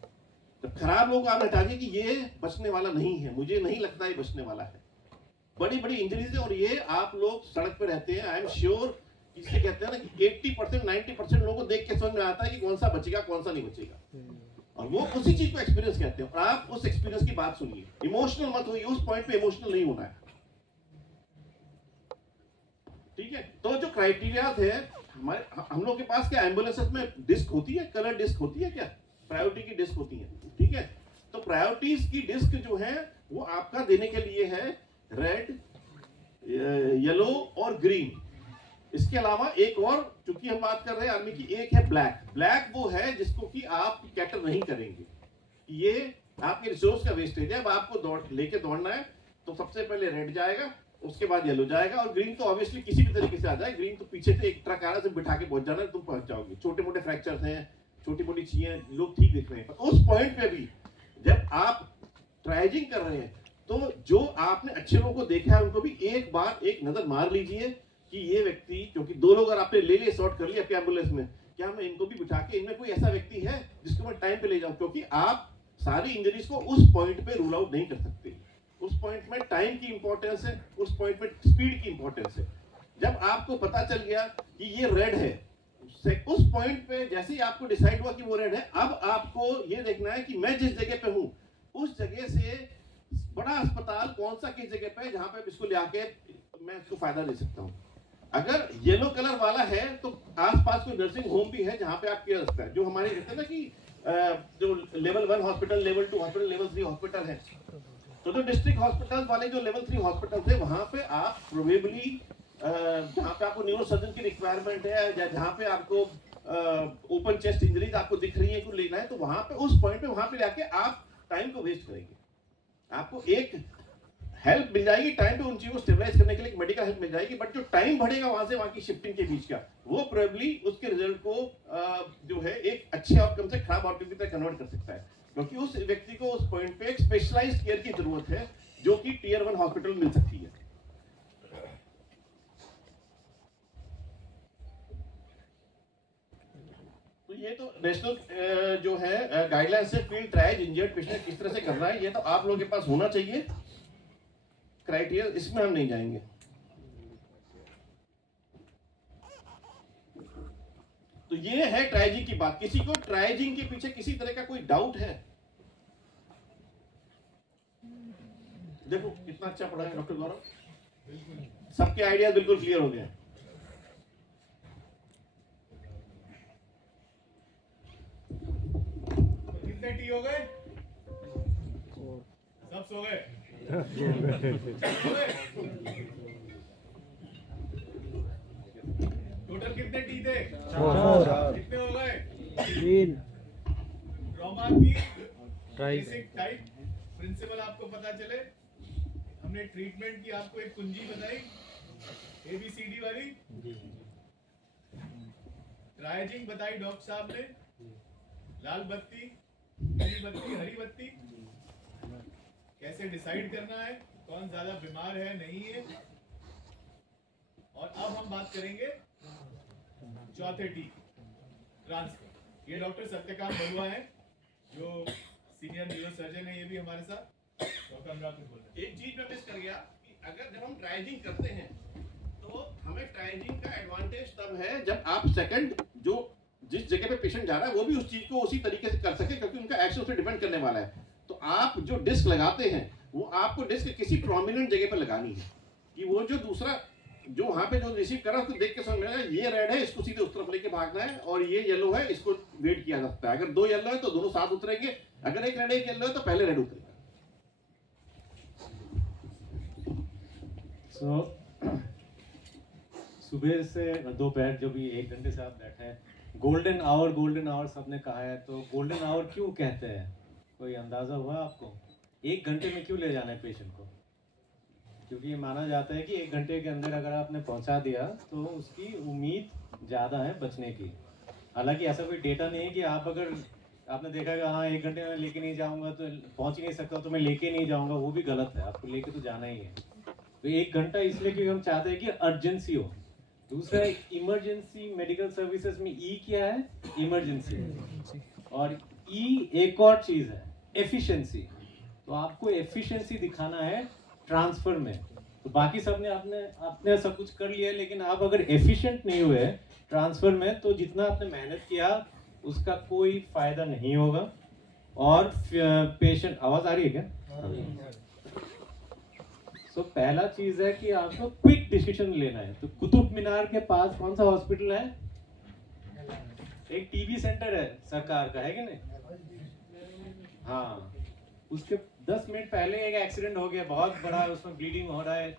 जब खराब लोगों को आपने हटा दिया कि ये बचने वाला नहीं है, मुझे नहीं लगता ये बचने वाला है, बड़ी बड़ी इंजरीज है। और ये आप लोग सड़क पे रहते हैं, आई एम श्योर, इससे कहते हैं ना कि 80% 90% लोगों को देख के समझ में आता है कि कौन सा बचेगा कौन सा नहीं बचेगा, और वो उसी चीज को एक्सपीरियंस कहते हैं। और आप उस एक्सपीरियंस की बात सुनिए, इमोशनल मत होइए, उस पॉइंट पे इमोशनल नहीं होना है, ठीक है। तो जो क्राइटेरिया थे हमारे, हम लोग के पास क्या एम्बुलेंसेस में डिस्क होती है, कलर डिस्क होती है, क्या प्रायोरिटी की डिस्क होती है, ठीक है। तो प्रायोरिटीज की डिस्क जो है वो आपका देने के लिए है रेड, येलो और ग्रीन। इसके अलावा एक और, चूंकि हम बात कर रहे हैं आर्मी की, एक है ब्लैक। ब्लैक वो है जिसको कि आप कैटर नहीं करेंगे, ये आपके रिसोर्स का वेस्टेज है। अब आपको लेके दौड़ना है तो सबसे पहले रेड जाएगा, उसके बाद येलो जाएगा, और ग्रीन तो ऑब्वियसली किसी भी तरीके से आ जाए। ग्रीन तो पीछे से एक ट्रक आ रहा है, बिठा के पहुंच जाना है, तुम पहुंच जाओगे। छोटे मोटे फ्रैक्चर्स हैं, छोटी मोटी चीजें लोग ठीक दिख रहे हैं, पर उस पॉइंट पे भी जब आप ट्राइजिंग कर रहे हैं तो जो आपने अच्छे लोगों को देखा है उनको भी एक बार एक नजर मार लीजिए कि ये व्यक्ति, क्योंकि 2 लोग अगर आपने ले लिए, शॉर्ट कर लिया आपके एम्बुलेंस में, क्या मैं इनको भी बिठा के, इनमें कोई ऐसा व्यक्ति है जिसको मैं टाइम पे ले जाऊं, क्योंकि आप सारी इंजरीज को उस पॉइंट पे रूल आउट नहीं कर सकते। उस पॉइंट में टाइम की इंपॉर्टेंस है, उस पॉइंट में स्पीड की इंपॉर्टेंस है। जब आपको पता चल गया कि ये रेड है, उस पॉइंट पे जैसे ही आपको डिसाइड हुआ कि वो रेड है, अब आपको ये देखना है कि मैं जिस जगह पे हूं उस जगह से बड़ा अस्पताल कौन सा किस जगह पे है जहां पे इसको ले आके मैं इसको फायदा दे सकता हूं। अगर येलो कलर वाला है तो आसपास कोई नर्सिंग होम भी है जहां पे आप केयर सकते हैं। जो हमारे कहते हैं ना कि जो level 1 hospital, level 2 hospital, level 3 hospital है, तो जो डिस्ट्रिक्ट हॉस्पिटल वाले जो लेवल 3 हॉस्पिटल थे वहां पे आप प्रोबेबली जहां पे आपको न्यूरो सर्जन की रिक्वायरमेंट है, या जहां पे आपको ओपन चेस्ट इंजरीज आपको दिख रही है, को लेना है, तो वहां पे उस पॉइंट पे वहां पे जाके आप टाइम को वेस्ट करेंगे। आपको एक हेल्प मिल जाएगी टाइम पे उन चीजों को स्टेबलाइज करने के लिए, मेडिकल हेल्प मिल जाएगी, बट जो टाइम बढ़ेगा वहां से वहां की शिफ्टिंग के बीच का, वो प्रोबेबली उसके रिजल्ट को जो है एक अच्छे आउटकम से खराब आउटकम की तरह कन्वर्ट कर सकता है, क्योंकि उस व्यक्ति को उस पॉइंट पे एक स्पेशलाइज्ड केयर की जरूरत है जो कि टियर 1 हॉस्पिटल मिल सकती है। तो ये तो नेशनल जो है गाइडलाइन से फील्ड ट्रायज इंजर्ड पेशेंट किस तरह से करना है, ये तो आप लोगों के पास होना चाहिए क्राइटेरिया, इसमें हम नहीं जाएंगे। तो ये है ट्राइजिंग की बात। किसी को ट्राइजिंग के पीछे किसी तरह का कोई डाउट है? देखो कितना अच्छा पढ़ा है डॉक्टर गौरव, सबके आइडिया बिल्कुल क्लियर हो गए। कितने टी हो गए? सब सो गए? टोटल कितने टी थे? 4। कितने हो गए? 3। ट्रॉमा की बेसिक टाइप प्रिंसिपल आपको पता चले, हमने ट्रीटमेंट की आपको एक कुंजी बताई ABCD वाली, ट्राइजिंग बताई डॉक्टर साहब ने, लाल बत्ती, नीली बत्ती, हरी बत्ती, कैसे डिसाइड करना है कौन ज्यादा बीमार है नहीं है। और अब हम बात करेंगे चौथे टी, ट्रांसफर। ये डॉक्टर सत्यकांत बलुआ है जो सीनियर न्यूरो सर्जन है, ये भी हमारे साथ। डॉक्टर अनुराग बोल रहे हैं। एक चीज मैं मिस कर गया कि अगर जब हम ट्राइजिंग करते हैं तो हमें ट्राइजिंग का एडवांटेज तब है जब आप सेकंड जो जिस जगह पे पेशेंट जा रहा है वो भी उस चीज को उसी तरीके से कर सके, क्योंकि उनका एक्शन उस पर डिपेंड करने वाला है। तो आप जो डिस्क लगाते हैं वो आपको डिस्क किसी प्रोमिनेंट जगह पर लगानी है, कि वो जो दूसरा जो वहां पे जो रिसीव कर रहा है उसको देख के समझ में आएगा ये रेड है, इसको सीधे उस तरफ लेके भागना है, और ये येलो है, इसको वेट किया जा सकता है। अगर 2 येलो है तो दोनों साथ उतरेंगे, अगर एक रेड एक येलो है तो पहले रेड उतरेगा। सुबह से दोपहर जो भी 1 घंटे से आप बैठे हैं, गोल्डन आवर सबने कहा है, तो गोल्डन आवर क्यों कहते हैं? कोई अंदाजा हुआ आपको? 1 घंटे में क्यों ले जाना है पेशेंट को? क्योंकि ये माना जाता है कि 1 घंटे के अंदर अगर आपने पहुंचा दिया तो उसकी उम्मीद ज़्यादा है बचने की। हालांकि ऐसा कोई डेटा नहीं है कि आप अगर आपने देखा कि हाँ 1 घंटे में लेके नहीं जाऊंगा तो पहुंच ही नहीं सकता तो मैं लेके नहीं जाऊंगा, वो भी गलत है। आपको लेके तो जाना ही है। तो 1 घंटा इसलिए क्योंकि हम चाहते हैं कि अर्जेंसी हो। दूसरा, इमरजेंसी मेडिकल सर्विसेज में ई क्या है? इमरजेंसी। और ई एक और चीज है, एफिशिएंसी। तो आपको एफिशिएंसी दिखाना है ट्रांसफर में। तो बाकी सब ने आपने सब कुछ कर लिया है, लेकिन आप अगर एफिशिएंट नहीं हुए ट्रांसफर में तो जितना आपने मेहनत किया उसका कोई फायदा नहीं होगा। और पेशेंट, आवाज आ रही है क्या? तो पहला चीज है कि आपको क्विक डिसीजन लेना है। तो कुतुब मीनार के पास कौन सा हॉस्पिटल है? एक टीबी सेंटर है सरकार का, है कि नहीं? हाँ, उसके 10 मिनट पहले एक एक्सीडेंट हो गया बहुत बड़ा, उसमें ब्लीडिंग हो रहा है,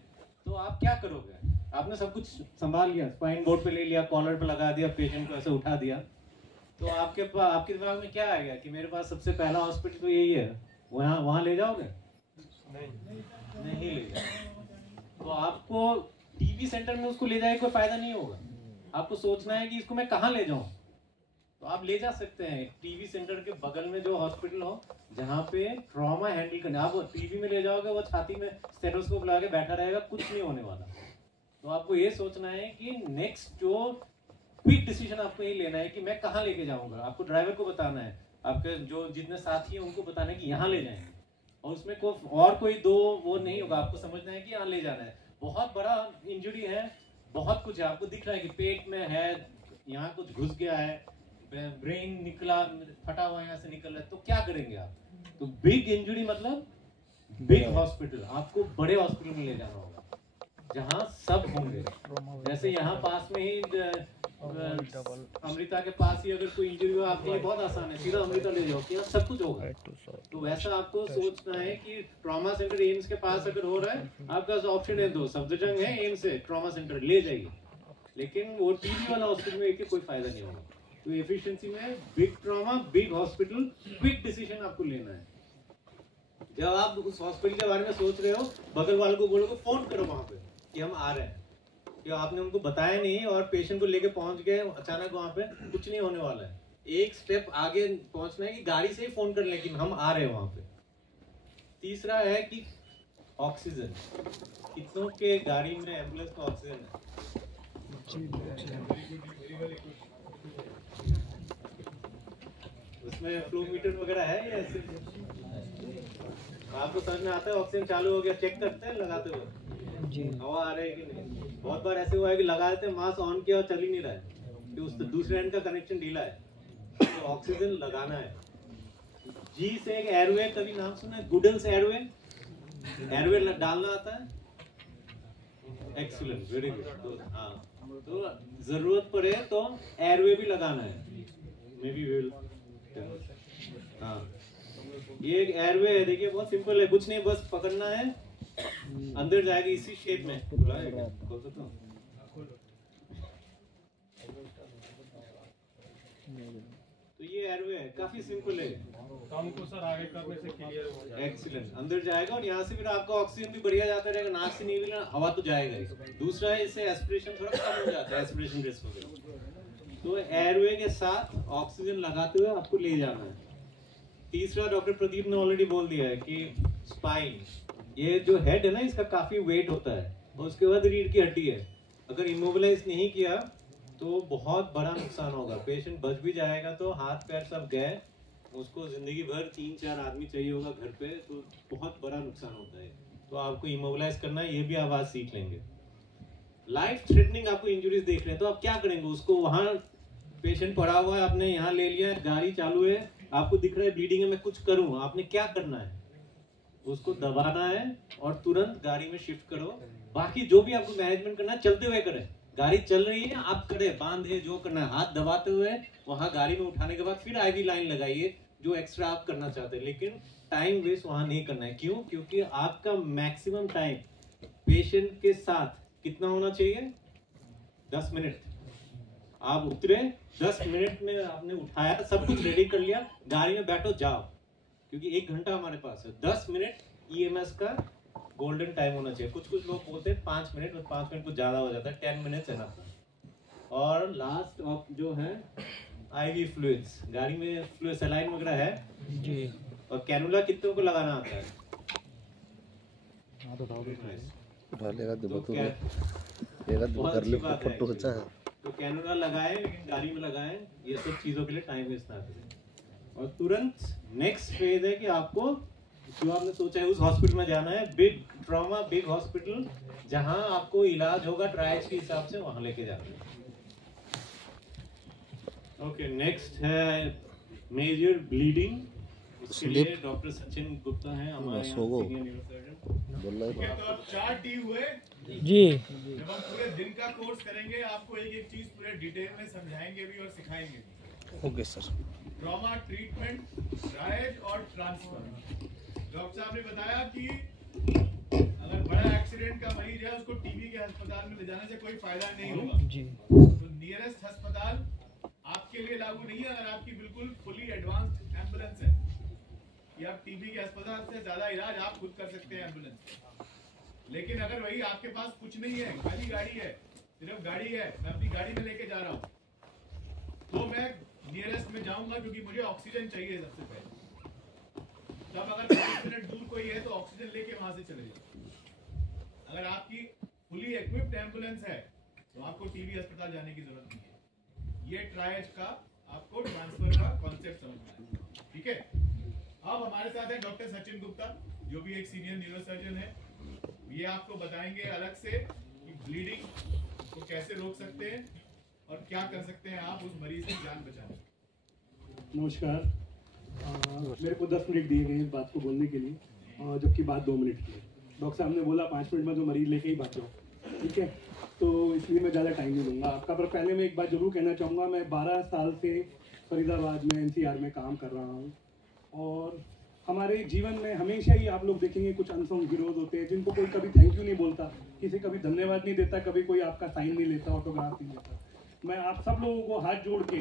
तो आप क्या करोगे? आपने सब कुछ संभाल लिया, स्पाइन बोर्ड पे ले लिया, कॉलर पे लगा दिया, पेशेंट को ऐसे उठा दिया, तो आपके दिमाग में क्या आएगा कि मेरे पास सबसे पहला हॉस्पिटल तो यही है, वहाँ ले जाओगे? नहीं ले जाओगे। तो आपको टीबी सेंटर में उसको ले जाए कोई फायदा नहीं होगा। आपको सोचना है कि इसको मैं कहाँ ले जाऊँ। तो आप ले जा सकते हैं टीबी सेंटर के बगल में जो हॉस्पिटल हो जहाँ पे ट्रॉमा हैंडल करना। आप टीबी में ले जाओगे, वो छाती में स्टेथोस्कोप लगा के बैठा रहेगा, कुछ नहीं होने वाला। तो आपको ये सोचना है कि नेक्स्ट जो क्विक डिसीजन आपको ये लेना है कि मैं कहाँ लेके जाऊंगा। आपको ड्राइवर को बताना है, आपके जो जितने साथी हैं उनको बताना है कि यहाँ ले जाएंगे, और उसमें कोई दो वो नहीं होगा। आपको समझना है कि यहाँ ले जाना है। बहुत बड़ा इंजरी है, बहुत कुछ है, आपको दिख रहा है कि पेट में है, यहाँ कुछ घुस गया है, ब्रेन निकला, फटा हुआ यहाँ से निकल रहा है, तो क्या करेंगे आप? तो बिग इंजरी मतलब बिग हॉस्पिटल, आपको बड़े हॉस्पिटल में ले जाना होगा जहाँ सब होंगे। जैसे यहाँ पास में ही अमृता के पास ही अगर कोई इंजरी हो आपके लिए बहुत आसान है, सीधा अमृता ले जाओ कि सब कुछ होगा। तो वैसा आपको सोचना है कि ट्रॉमा सेंटर एम्स के पास अगर हो रहा है, आपका ऑप्शन है दो, सफदरजंग है, एम्स से ट्रॉमा सेंटर ले जाइए, लेकिन वो टीबी वाला हॉस्पिटल में कोई फायदा नहीं होगा। तो एफिशिएंसी में big trauma, big hospital, quick decision आपको लेना है। जब आप उस हॉस्पिटल के बारे में सोच रहे हो, बगल वाले को बोलोगे फोन करो वहां पे कि हम आ रहे हैं, कि आपने उनको बताया नहीं और पेशेंट को लेके पहुंच गए अचानक वहां पे, कुछ नहीं होने वाला है। एक स्टेप आगे पहुंचना है कि गाड़ी से ही फोन कर लें कि हम आ रहे हैं वहां पे। तीसरा है कि ऑक्सीजन, कितनों के गाड़ी में एम्बुलेंस का ऑक्सीजन है? उसमें फ्लो मीटर वगैरह है या ऐसे? आपको समझ में आता है ऑक्सीजन चालू हो गया, चेक करते हैं लगाते हुए जी हवा आ रही है कि नहीं। बहुत बार ऐसे हुआ है कि लगा देते हैं, मास्क ऑन किया और चल ही नहीं रहा है कि उस दूसरे एंड का कनेक्शन ढीला है। तो ऑक्सीजन लगाना है। जी से एक एयरवे, कभी नाम सुना है? गुडल्स एयरवे, एयरवे डालना आता है? Excellent, very good. हाँ, तो जरूरत पड़े तो एयरवे भी लगाना है, मे बी विल। हाँ, ये एक एयरवे है, देखिए बहुत सिंपल है, कुछ नहीं, बस पकड़ना है, अंदर जाएगा इसी शेप में। खोल सकता हूँ? तो ये एयरवे है, काफी सिंपल है, काम को सर आगे करने से क्लियर हो जाएगा। एक्सीलेंट, अंदर जाएगा और यहाँ से फिर आपका ऑक्सीजन भी बढ़िया जाता रहेगा, नाक से नहीं मिलना, हवा तो जाएगा ही। दूसरा है, इससे एस्पिरेशन थोड़ा कम हो जाता है, एस्पिरेशन रेट वगैरह। तो एयरवे के साथ ऑक्सीजन लगाते हुए आपको ले जाना है। तीसरा, डॉक्टर प्रदीप ने ऑलरेडी बोल दिया है कि स्पाइन, ये जो हेड है ना, इसका काफी वेट होता है, और उसके बाद रीढ़ की हड्डी है। अगर इमोबिलाइज नहीं किया तो बहुत बड़ा नुकसान होगा। पेशेंट बच भी जाएगा तो हाथ पैर सब गए, उसको जिंदगी भर 3-4 आदमी चाहिए होगा घर पे, तो बहुत बड़ा नुकसान होता है। तो आपको इमोबिलाइज करना है, ये भी आप आज सीख लेंगे। लाइफ थ्रेटनिंग आपको इंजुरीज देख रहे हैं तो आप क्या करेंगे? उसको वहां पेशेंट पड़ा हुआ है, आपने यहाँ ले लिया, गाड़ी चालू है, आपको दिख रहा है ब्लीडिंग है, मैं कुछ करूँ, आपने क्या करना है? उसको दबाना है और तुरंत गाड़ी में शिफ्ट करो। बाकी जो भी आपको मैनेजमेंट करना है चलते हुए करें। गाड़ी चल रही है, आप करें, बांधे, जो करना है, हाथ दबाते हुए वहां गाड़ी में उठाने के बाद फिर आईवी लाइन लगाइए, जो एक्स्ट्रा आप करना चाहते हैं, लेकिन टाइम वेस्ट वहां नहीं करना है। क्यों? क्योंकि आपका मैक्सिमम टाइम पेशेंट के साथ कितना होना चाहिए? 10 मिनट। आप उतरे, 10 मिनट में आपने उठाया, सब कुछ रेडी कर लिया, गाड़ी में बैठो, जाओ, क्योंकि 1 घंटा हमारे पास है। 10 मिनट ईएमएस का गोल्डन टाइम होना चाहिए। कुछ कुछ लोग बोलते हैं 5 मिनट, 5 मिनट कुछ ज्यादा हो जाता है, 10 मिनट्स है ना। और लास्ट जो है आईवी फ्लूइड्स, गाड़ी में फ्लूइड सलाइन वगैरह है जी। और कैनुला कितनों को लगाना आता है? उठा लेगा तो बहुत कर ले फोटो खींचा है तो कैनुला लगाए, गाड़ी में लगाएं, ये सब चीज़ों के लिए टाइम वेस्ट ना करें। और तुरंत नेक्स्ट फेज है कि आपको जो आपने सोचा है उस हॉस्पिटल में जाना है, बिग ट्रॉमा, बिग हॉस्पिटल, जहां आपको इलाज होगा ट्रायल्स के हिसाब से, वहां लेके जाना है। ओके, नेक्स्ट है मेजर ब्लीडिंग। उसके लिए डॉक्टर सचिन गुप्ता हैं हमारे सीनियर न्यूरोसर्जन। तो अब 4 टी हुए जी। जब हम पूरे दिन का कोर्स करेंगे, आपको एक एक चीज पूरे डिटेल में समझाएंगे भी और सिखाएंगे भी। Okay sir. Trauma treatment, trial और ट्रांसफर। डॉक्टर साहब ने बताया कि अगर बड़ा एक्सीडेंट का मरीज है, उसको टीबी के अस्पताल में ले जाने से कोई फायदा नहीं होगा जी। तो नियरेस्ट अस्पताल आपके लिए लागू नहीं है अगर आपकी बिल्कुल फुली एडवांस्ड एम्बुलेंस है, कि आप टीबी के अस्पताल से ज्यादा इलाज आप खुद कर सकते हैं एम्बुलेंस। लेकिन अगर वही आपके पास कुछ नहीं है, खाली गाड़ी है, सिर्फ गाड़ी है, मैं अपनी गाड़ी में लेके जा रहा हूँ, तो मैं नियरेस्ट में जाऊंगा क्योंकि मुझे ऑक्सीजन चाहिए सबसे पहले। तब अगर 5 मिनट दूर कोई है तो ऑक्सीजन लेके वहां से चले जाओ। अगर आपकी फुली इक्विप्ड एम्बुलेंस है तो आपको टीबी अस्पताल जाने की जरूरत नहीं है। ये ट्रायज का आपको ट्रांसफर का कॉन्सेप्ट समझना है, ठीक है। अब हमारे साथ है डॉक्टर सचिन गुप्ता, जो भी एक सीनियर न्यूरोसर्जन है। ये आपको बताएंगे अलग से कि ब्लीडिंग को कैसे रोक सकते हैं और क्या कर सकते हैं आप उस मरीज की जान बचाने। नमस्कार। मेरे को 10 मिनट दिए गए इस बात को बोलने के लिए, जबकि बात 2 मिनट की है। डॉक्टर साहब ने बोला 5 मिनट में तो मरीज लेके ही बात जाओ, ठीक है, तो इसलिए मैं ज़्यादा टाइम नहीं लूँगा आपका। पर पहले मैं एक बात ज़रूर कहना चाहूँगा, मैं 12 साल से फरीदाबाद में NCR में काम कर रहा हूँ और हमारे जीवन में हमेशा ही आप लोग देखेंगे कुछ अनसंग हीरोज होते हैं जिनको कोई कभी थैंक यू नहीं बोलता, किसी कभी धन्यवाद नहीं देता, कभी कोई आपका साइन नहीं लेता, ऑटोग्राफ नहीं लेता। मैं आप सब लोगों को हाथ जोड़ के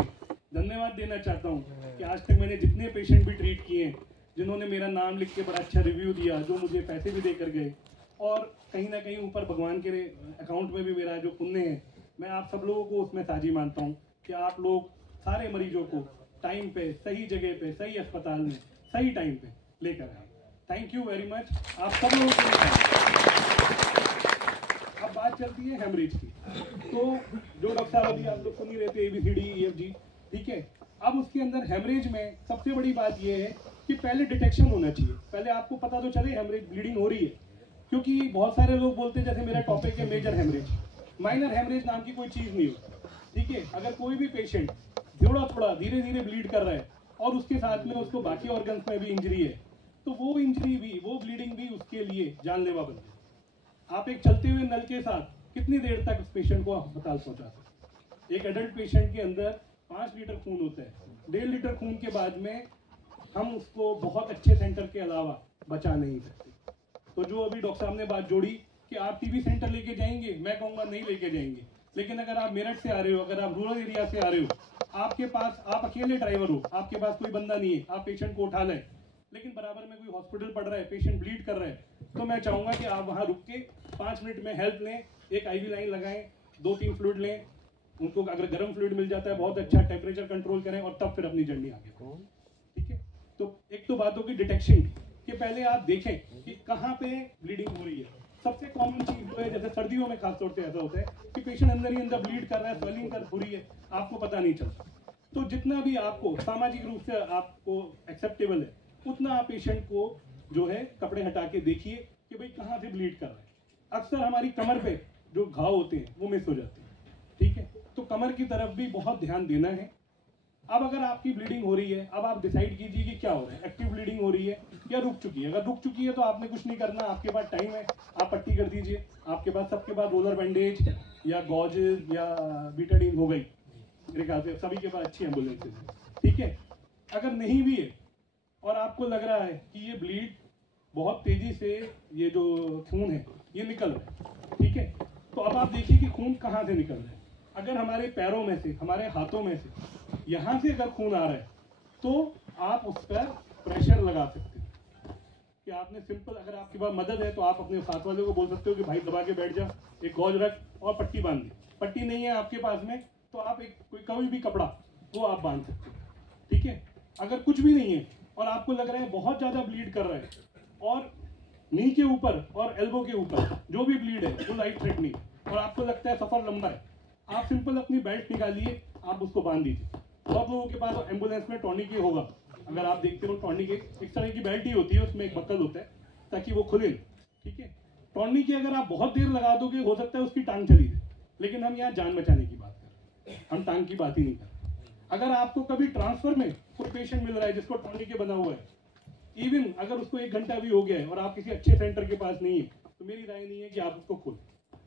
धन्यवाद देना चाहता हूँ कि आज तक मैंने जितने पेशेंट भी ट्रीट किए हैं, जिन्होंने मेरा नाम लिख के बड़ा अच्छा रिव्यू दिया, जो मुझे पैसे भी देकर गए, और कहीं ना कहीं ऊपर भगवान के अकाउंट में भी मेरा जो पुण्य है, मैं आप सब लोगों को उसमें साझी मानता हूँ कि आप लोग सारे मरीजों को टाइम पे, सही जगह पे, सही अस्पताल में, सही टाइम पे लेकर आए। थैंक यू वेरी मच आप सब लोगों को। अब बात चलती है हेमरेज की। तो जो डॉक्टर साहब अभी आप लोग सुन ही रहे थे ABCD EFG, ठीक है। अब उसके अंदर हेमरेज में सबसे बड़ी बात यह है कि पहले डिटेक्शन होना चाहिए। पहले आपको पता तो चले हेमरेज, ब्लीडिंग हो रही है, क्योंकि बहुत सारे लोग बोलते हैं, जैसे मेरा टॉपिक है मेजर हेमरेज, माइनर हेमरेज नाम की कोई चीज़ नहीं होती, ठीक है। अगर कोई भी पेशेंट थोड़ा थोड़ा धीरे धीरे ब्लीड कर रहा है और उसके साथ में उसको बाकी ऑर्गन्स में भी इंजरी है, तो वो इंजरी भी, वो ब्लीडिंग भी उसके लिए जानलेवा बन जाए। आप एक चलते हुए नल के साथ कितनी देर तक उस पेशेंट को अस्पताल पहुंचा सकते हैं। एक एडल्ट पेशेंट के अंदर 5 लीटर खून होता है, 1.5 लीटर खून के बाद में हम उसको बहुत अच्छे सेंटर के अलावा बचा नहीं सकते। तो जो अभी डॉक्टर साहब ने बात जोड़ी कि आप टीबी सेंटर लेके जाएंगे, मैं कहूँगा नहीं लेके जाएंगे। लेकिन अगर आप मेरठ से आ रहे हो, अगर आप रूरल एरिया से आ रहे हो, आपके पास, आप अकेले ड्राइवर हो, आपके पास कोई बंदा नहीं है, आप पेशेंट को उठा लें, लेकिन बराबर में कोई हॉस्पिटल पड़ रहा है, पेशेंट ब्लीड कर रहा है, तो मैं चाहूँगा कि आप वहाँ रुक के 5 मिनट में हेल्प लें, एक IV लाइन लगाएं, 2-3 फ्लूइड लें, उनको अगर गर्म फ्लूइड मिल जाता है बहुत अच्छा, टेम्परेचर कंट्रोल करें और तब फिर अपनी जर्नी आगे बढ़ाएं, ठीक है। तो एक तो बात होगी डिटेक्शन की, पहले आप देखें कि कहाँ पे ब्लीडिंग हो रही है। सबसे कॉमन चीज जो है, जैसे सर्दियों में खासतौर से ऐसा होता है कि पेशेंट अंदर ही अंदर ब्लीड कर रहा है, स्वेलिंग कर हो रही है, आपको पता नहीं चलता। तो जितना भी आपको सामाजिक रूप से आपको एक्सेप्टेबल है, उतना आप पेशेंट को जो है कपड़े हटा के देखिए कि भाई कहाँ से ब्लीड कर रहा है। अक्सर हमारी कमर पे जो घाव होते हैं वो मिस हो जाते हैं, ठीक है। तो कमर की तरफ भी बहुत ध्यान देना है। अब अगर आपकी ब्लीडिंग हो रही है, अब आप डिसाइड कीजिए कि क्या हो रहा है, एक्टिव ब्लीडिंग हो रही है या रुक चुकी है। अगर रुक चुकी है तो आपने कुछ नहीं करना, आपके पास टाइम है, आप पट्टी कर दीजिए। आपके पास, सबके पास रोलर बैंडेज या गॉजेज या बीटाडीन हो गई, मेरे ख्याल से सभी के पास अच्छी एम्बुलेंसेज है, ठीक है। अगर नहीं भी है और आपको लग रहा है कि ये ब्लीड बहुत तेजी से, ये जो खून है ये निकल रहा है, ठीक है, तो अब आप देखिए कि खून कहाँ से निकल रहा है। अगर हमारे पैरों में से, हमारे हाथों में से, यहाँ से अगर खून आ रहा है तो आप उस पर प्रेशर लगा सकते हैं कि आपने सिंपल, अगर आपके पास मदद है तो आप अपने साथ वाले को बोल सकते हो कि भाई दबा के बैठ जा, एक गॉज रख और पट्टी बांध दे। पट्टी नहीं है आपके पास में तो आप एक कोई भी कपड़ा वो आप बांध सकते हो, ठीक है। अगर कुछ भी नहीं है और आपको लग रहा है बहुत ज़्यादा ब्लीड कर रहा है और नी के ऊपर और एल्बो के ऊपर जो भी ब्लीड है वो लाइफ थ्रेटनिंग और आपको लगता है सफ़र लंबा है, आप सिंपल अपनी बेल्ट निकालिए, आप उसको बांध दीजिए। बहुत लोगों के पास एम्बुलेंस में टॉर्निके होगा, अगर आप देखते हो टॉर्निके एक तरह की बेल्ट ही होती है, उसमें एक बक्कल होता है ताकि वो खुले, ठीक है। टॉर्निके अगर आप बहुत देर लगा दोगे हो सकता है उसकी टांग चली जाए, लेकिन हम यहाँ जान बचाने की बात कर रहे हैं, हम टांग की बात ही नहीं कर रहे। अगर आपको कभी ट्रांसफर में कोई पेशेंट मिल रहा है जिसको टॉर्निके बना हुआ है, इवन अगर उसको 1 घंटा भी हो गया है और आप किसी अच्छे सेंटर के पास नहीं है, तो मेरी राय नहीं है कि आप उसको खोलें,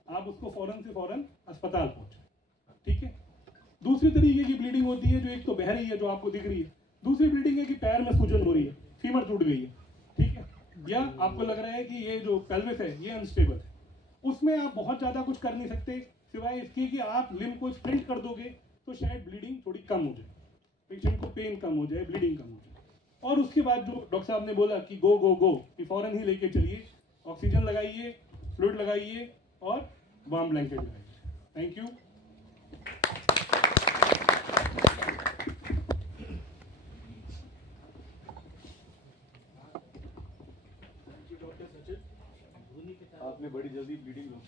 आप उसको फौरन से फौरन अस्पताल पहुंचे, ठीक है। दूसरी तरीके की ब्लीडिंग होती है जो एक तो बह रही है जो आपको दिख रही है, दूसरी ब्लीडिंग है कि पैर में सूजन हो रही है, फीमर टूट गई है, ठीक है, या आपको लग रहा है कि ये जो पेल्विस है ये अनस्टेबल है। उसमें आप बहुत ज़्यादा कुछ कर नहीं सकते सिवाय इसके कि आप लिम्ब को स्प्रिंट कर दोगे तो शायद ब्लीडिंग थोड़ी कम हो जाए, पेशेंट को पेन कम हो जाए, ब्लीडिंग कम हो जाए। और उसके बाद जो डॉक्टर साहब ने बोला कि गो गो गो कि फ़ौरन ही लेके चलिए, ऑक्सीजन लगाइए, फ्लूइड लगाइए और वार्म ब्लैंकेट लगाइए। Thank you. आपने बड़ी जल्दी ब्लीडिंग रोकी।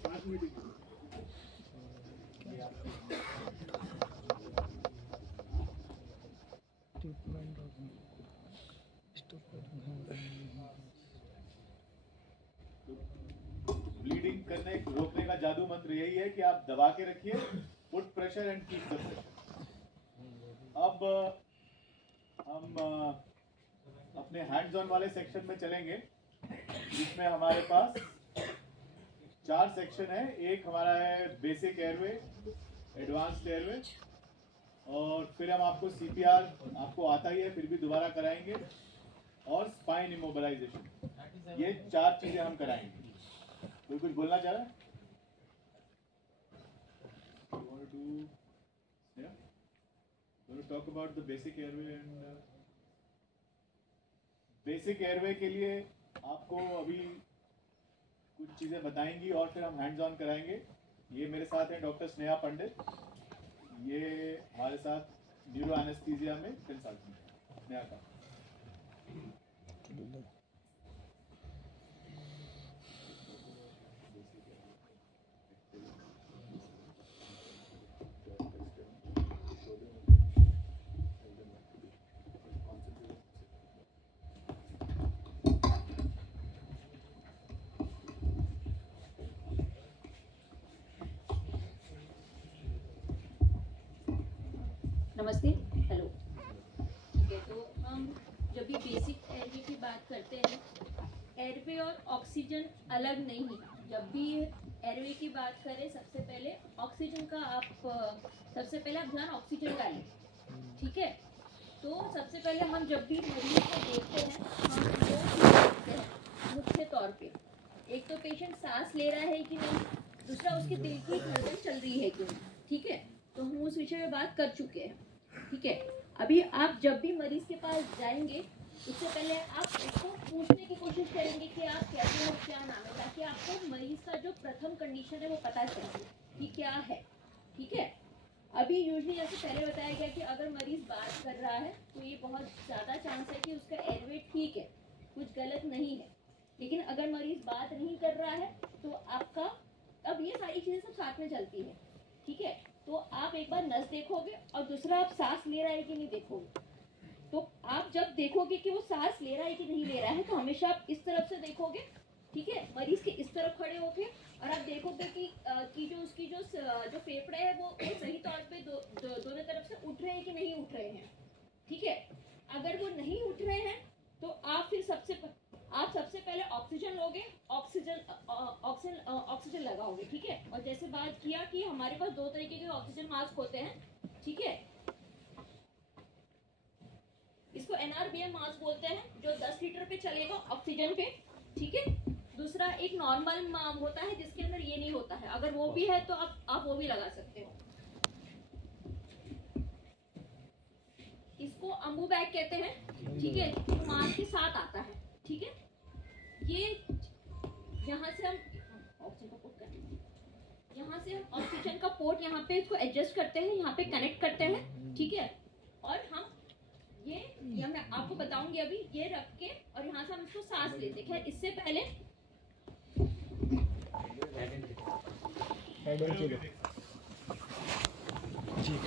5 मिनट ब्लीडिंग करने रोकने का जादू मंत्र यही है कि आप दबा के रखिए, put pressure and keep the pressure. अब हम अपने हैंड्स ऑन वाले सेक्शन में चलेंगे, जिसमें हमारे पास 4 सेक्शन है। एक हमारा है बेसिक एयरवे, एडवांस्ड एयरवे, और फिर हम आपको CPR आपको आता ही है फिर भी दोबारा कराएंगे, और स्पाइन इमोबिलाइजेशन। ये 4 चीजें हम कराएंगे। कोई कुछ बोलना चाह रहा है? Talk about the basic airway. And basic airway के लिए आपको अभी कुछ चीज़ें बताएंगी और फिर हम हैंड्स ऑन कराएंगे। ये मेरे साथ हैं डॉक्टर स्नेहा पंडित, ये हमारे साथ न्यूरो एनेस्थीसिया में कंसल्टेंट स्नेहा का। नमस्ते, हेलो। ठीक है, तो हम जब भी बेसिक एयरवे की बात करते हैं, एयरवे और ऑक्सीजन अलग नहीं है। जब भी एयरवे की बात करें सबसे पहले ऑक्सीजन का आप ध्यान ऑक्सीजन का लें, ठीक है। तो सबसे पहले हम जब भी मरीज को देखते हैं हम 2 चीज़ देखते हैं मुख्य तौर पे। एक तो पेशेंट सांस ले रहा है कि नहीं, दूसरा उसके दिल की धड़कन चल रही है कि नहीं, ठीक है। तो हम उस विषय में बात कर चुके हैं, ठीक है। अभी आप जब भी मरीज के पास जाएंगे उससे पहले आप उसको पूछने की कोशिश करेंगे कि आप कैसे हो, क्या नाम है, ताकि आपको मरीज का जो प्रथम कंडीशन है वो पता चले कि क्या है, ठीक है। अभी यूजुअली जैसे पहले बताया गया कि अगर मरीज बात कर रहा है तो ये बहुत ज़्यादा चांस है कि उसका एयरवे ठीक है, कुछ गलत नहीं है। लेकिन अगर मरीज बात नहीं कर रहा है तो आपका, अब ये सारी चीज़ें सब साथ में चलती है, ठीक है। तो आप एक बार नस देखोगे और दूसरा आप सांस ले रहा है कि नहीं देखोगे। तो आप जब देखोगे कि वो सांस ले रहा है कि नहीं ले रहा है तो हमेशा आप इस तरफ से देखोगे, ठीक है, मरीज के इस तरफ खड़े होके, और आप देखोगे कि जो उसकी जो फेफड़े है वो सही तौर पे दोनों तरफ से उठ रहे हैं कि नहीं उठ रहे हैं, ठीक है। अगर वो नहीं उठ रहे हैं तो आप सबसे पहले ऑक्सीजन लोगे, ऑक्सीजन लगाओगे, ठीक है। और जैसे बात किया कि हमारे पास 2 तरीके के ऑक्सीजन मास्क होते हैं, ठीक है। इसको NRBM मास्क बोलते हैं जो 10 लीटर पे चलेगा ऑक्सीजन पे, ठीक है। दूसरा एक नॉर्मल होता है जिसके अंदर ये नहीं होता है, अगर वो भी है तो आप वो भी लगा सकते हो। इसको अम्बू बैग कहते हैं, ठीक है, जो मास्क के साथ आता है, ठीक है। ये यहाँ से हम ऑक्सीजन ऑक्सीजन का पोर्ट यहाँ पे इसको एडजस्ट करते हैं, यहाँ पे कनेक्ट करते हैं, ठीक है। और हम ये मैं आपको बताऊंगी अभी, ये रख के और यहाँ से हम इसको सांस लेते हैं। खैर इससे पहले जी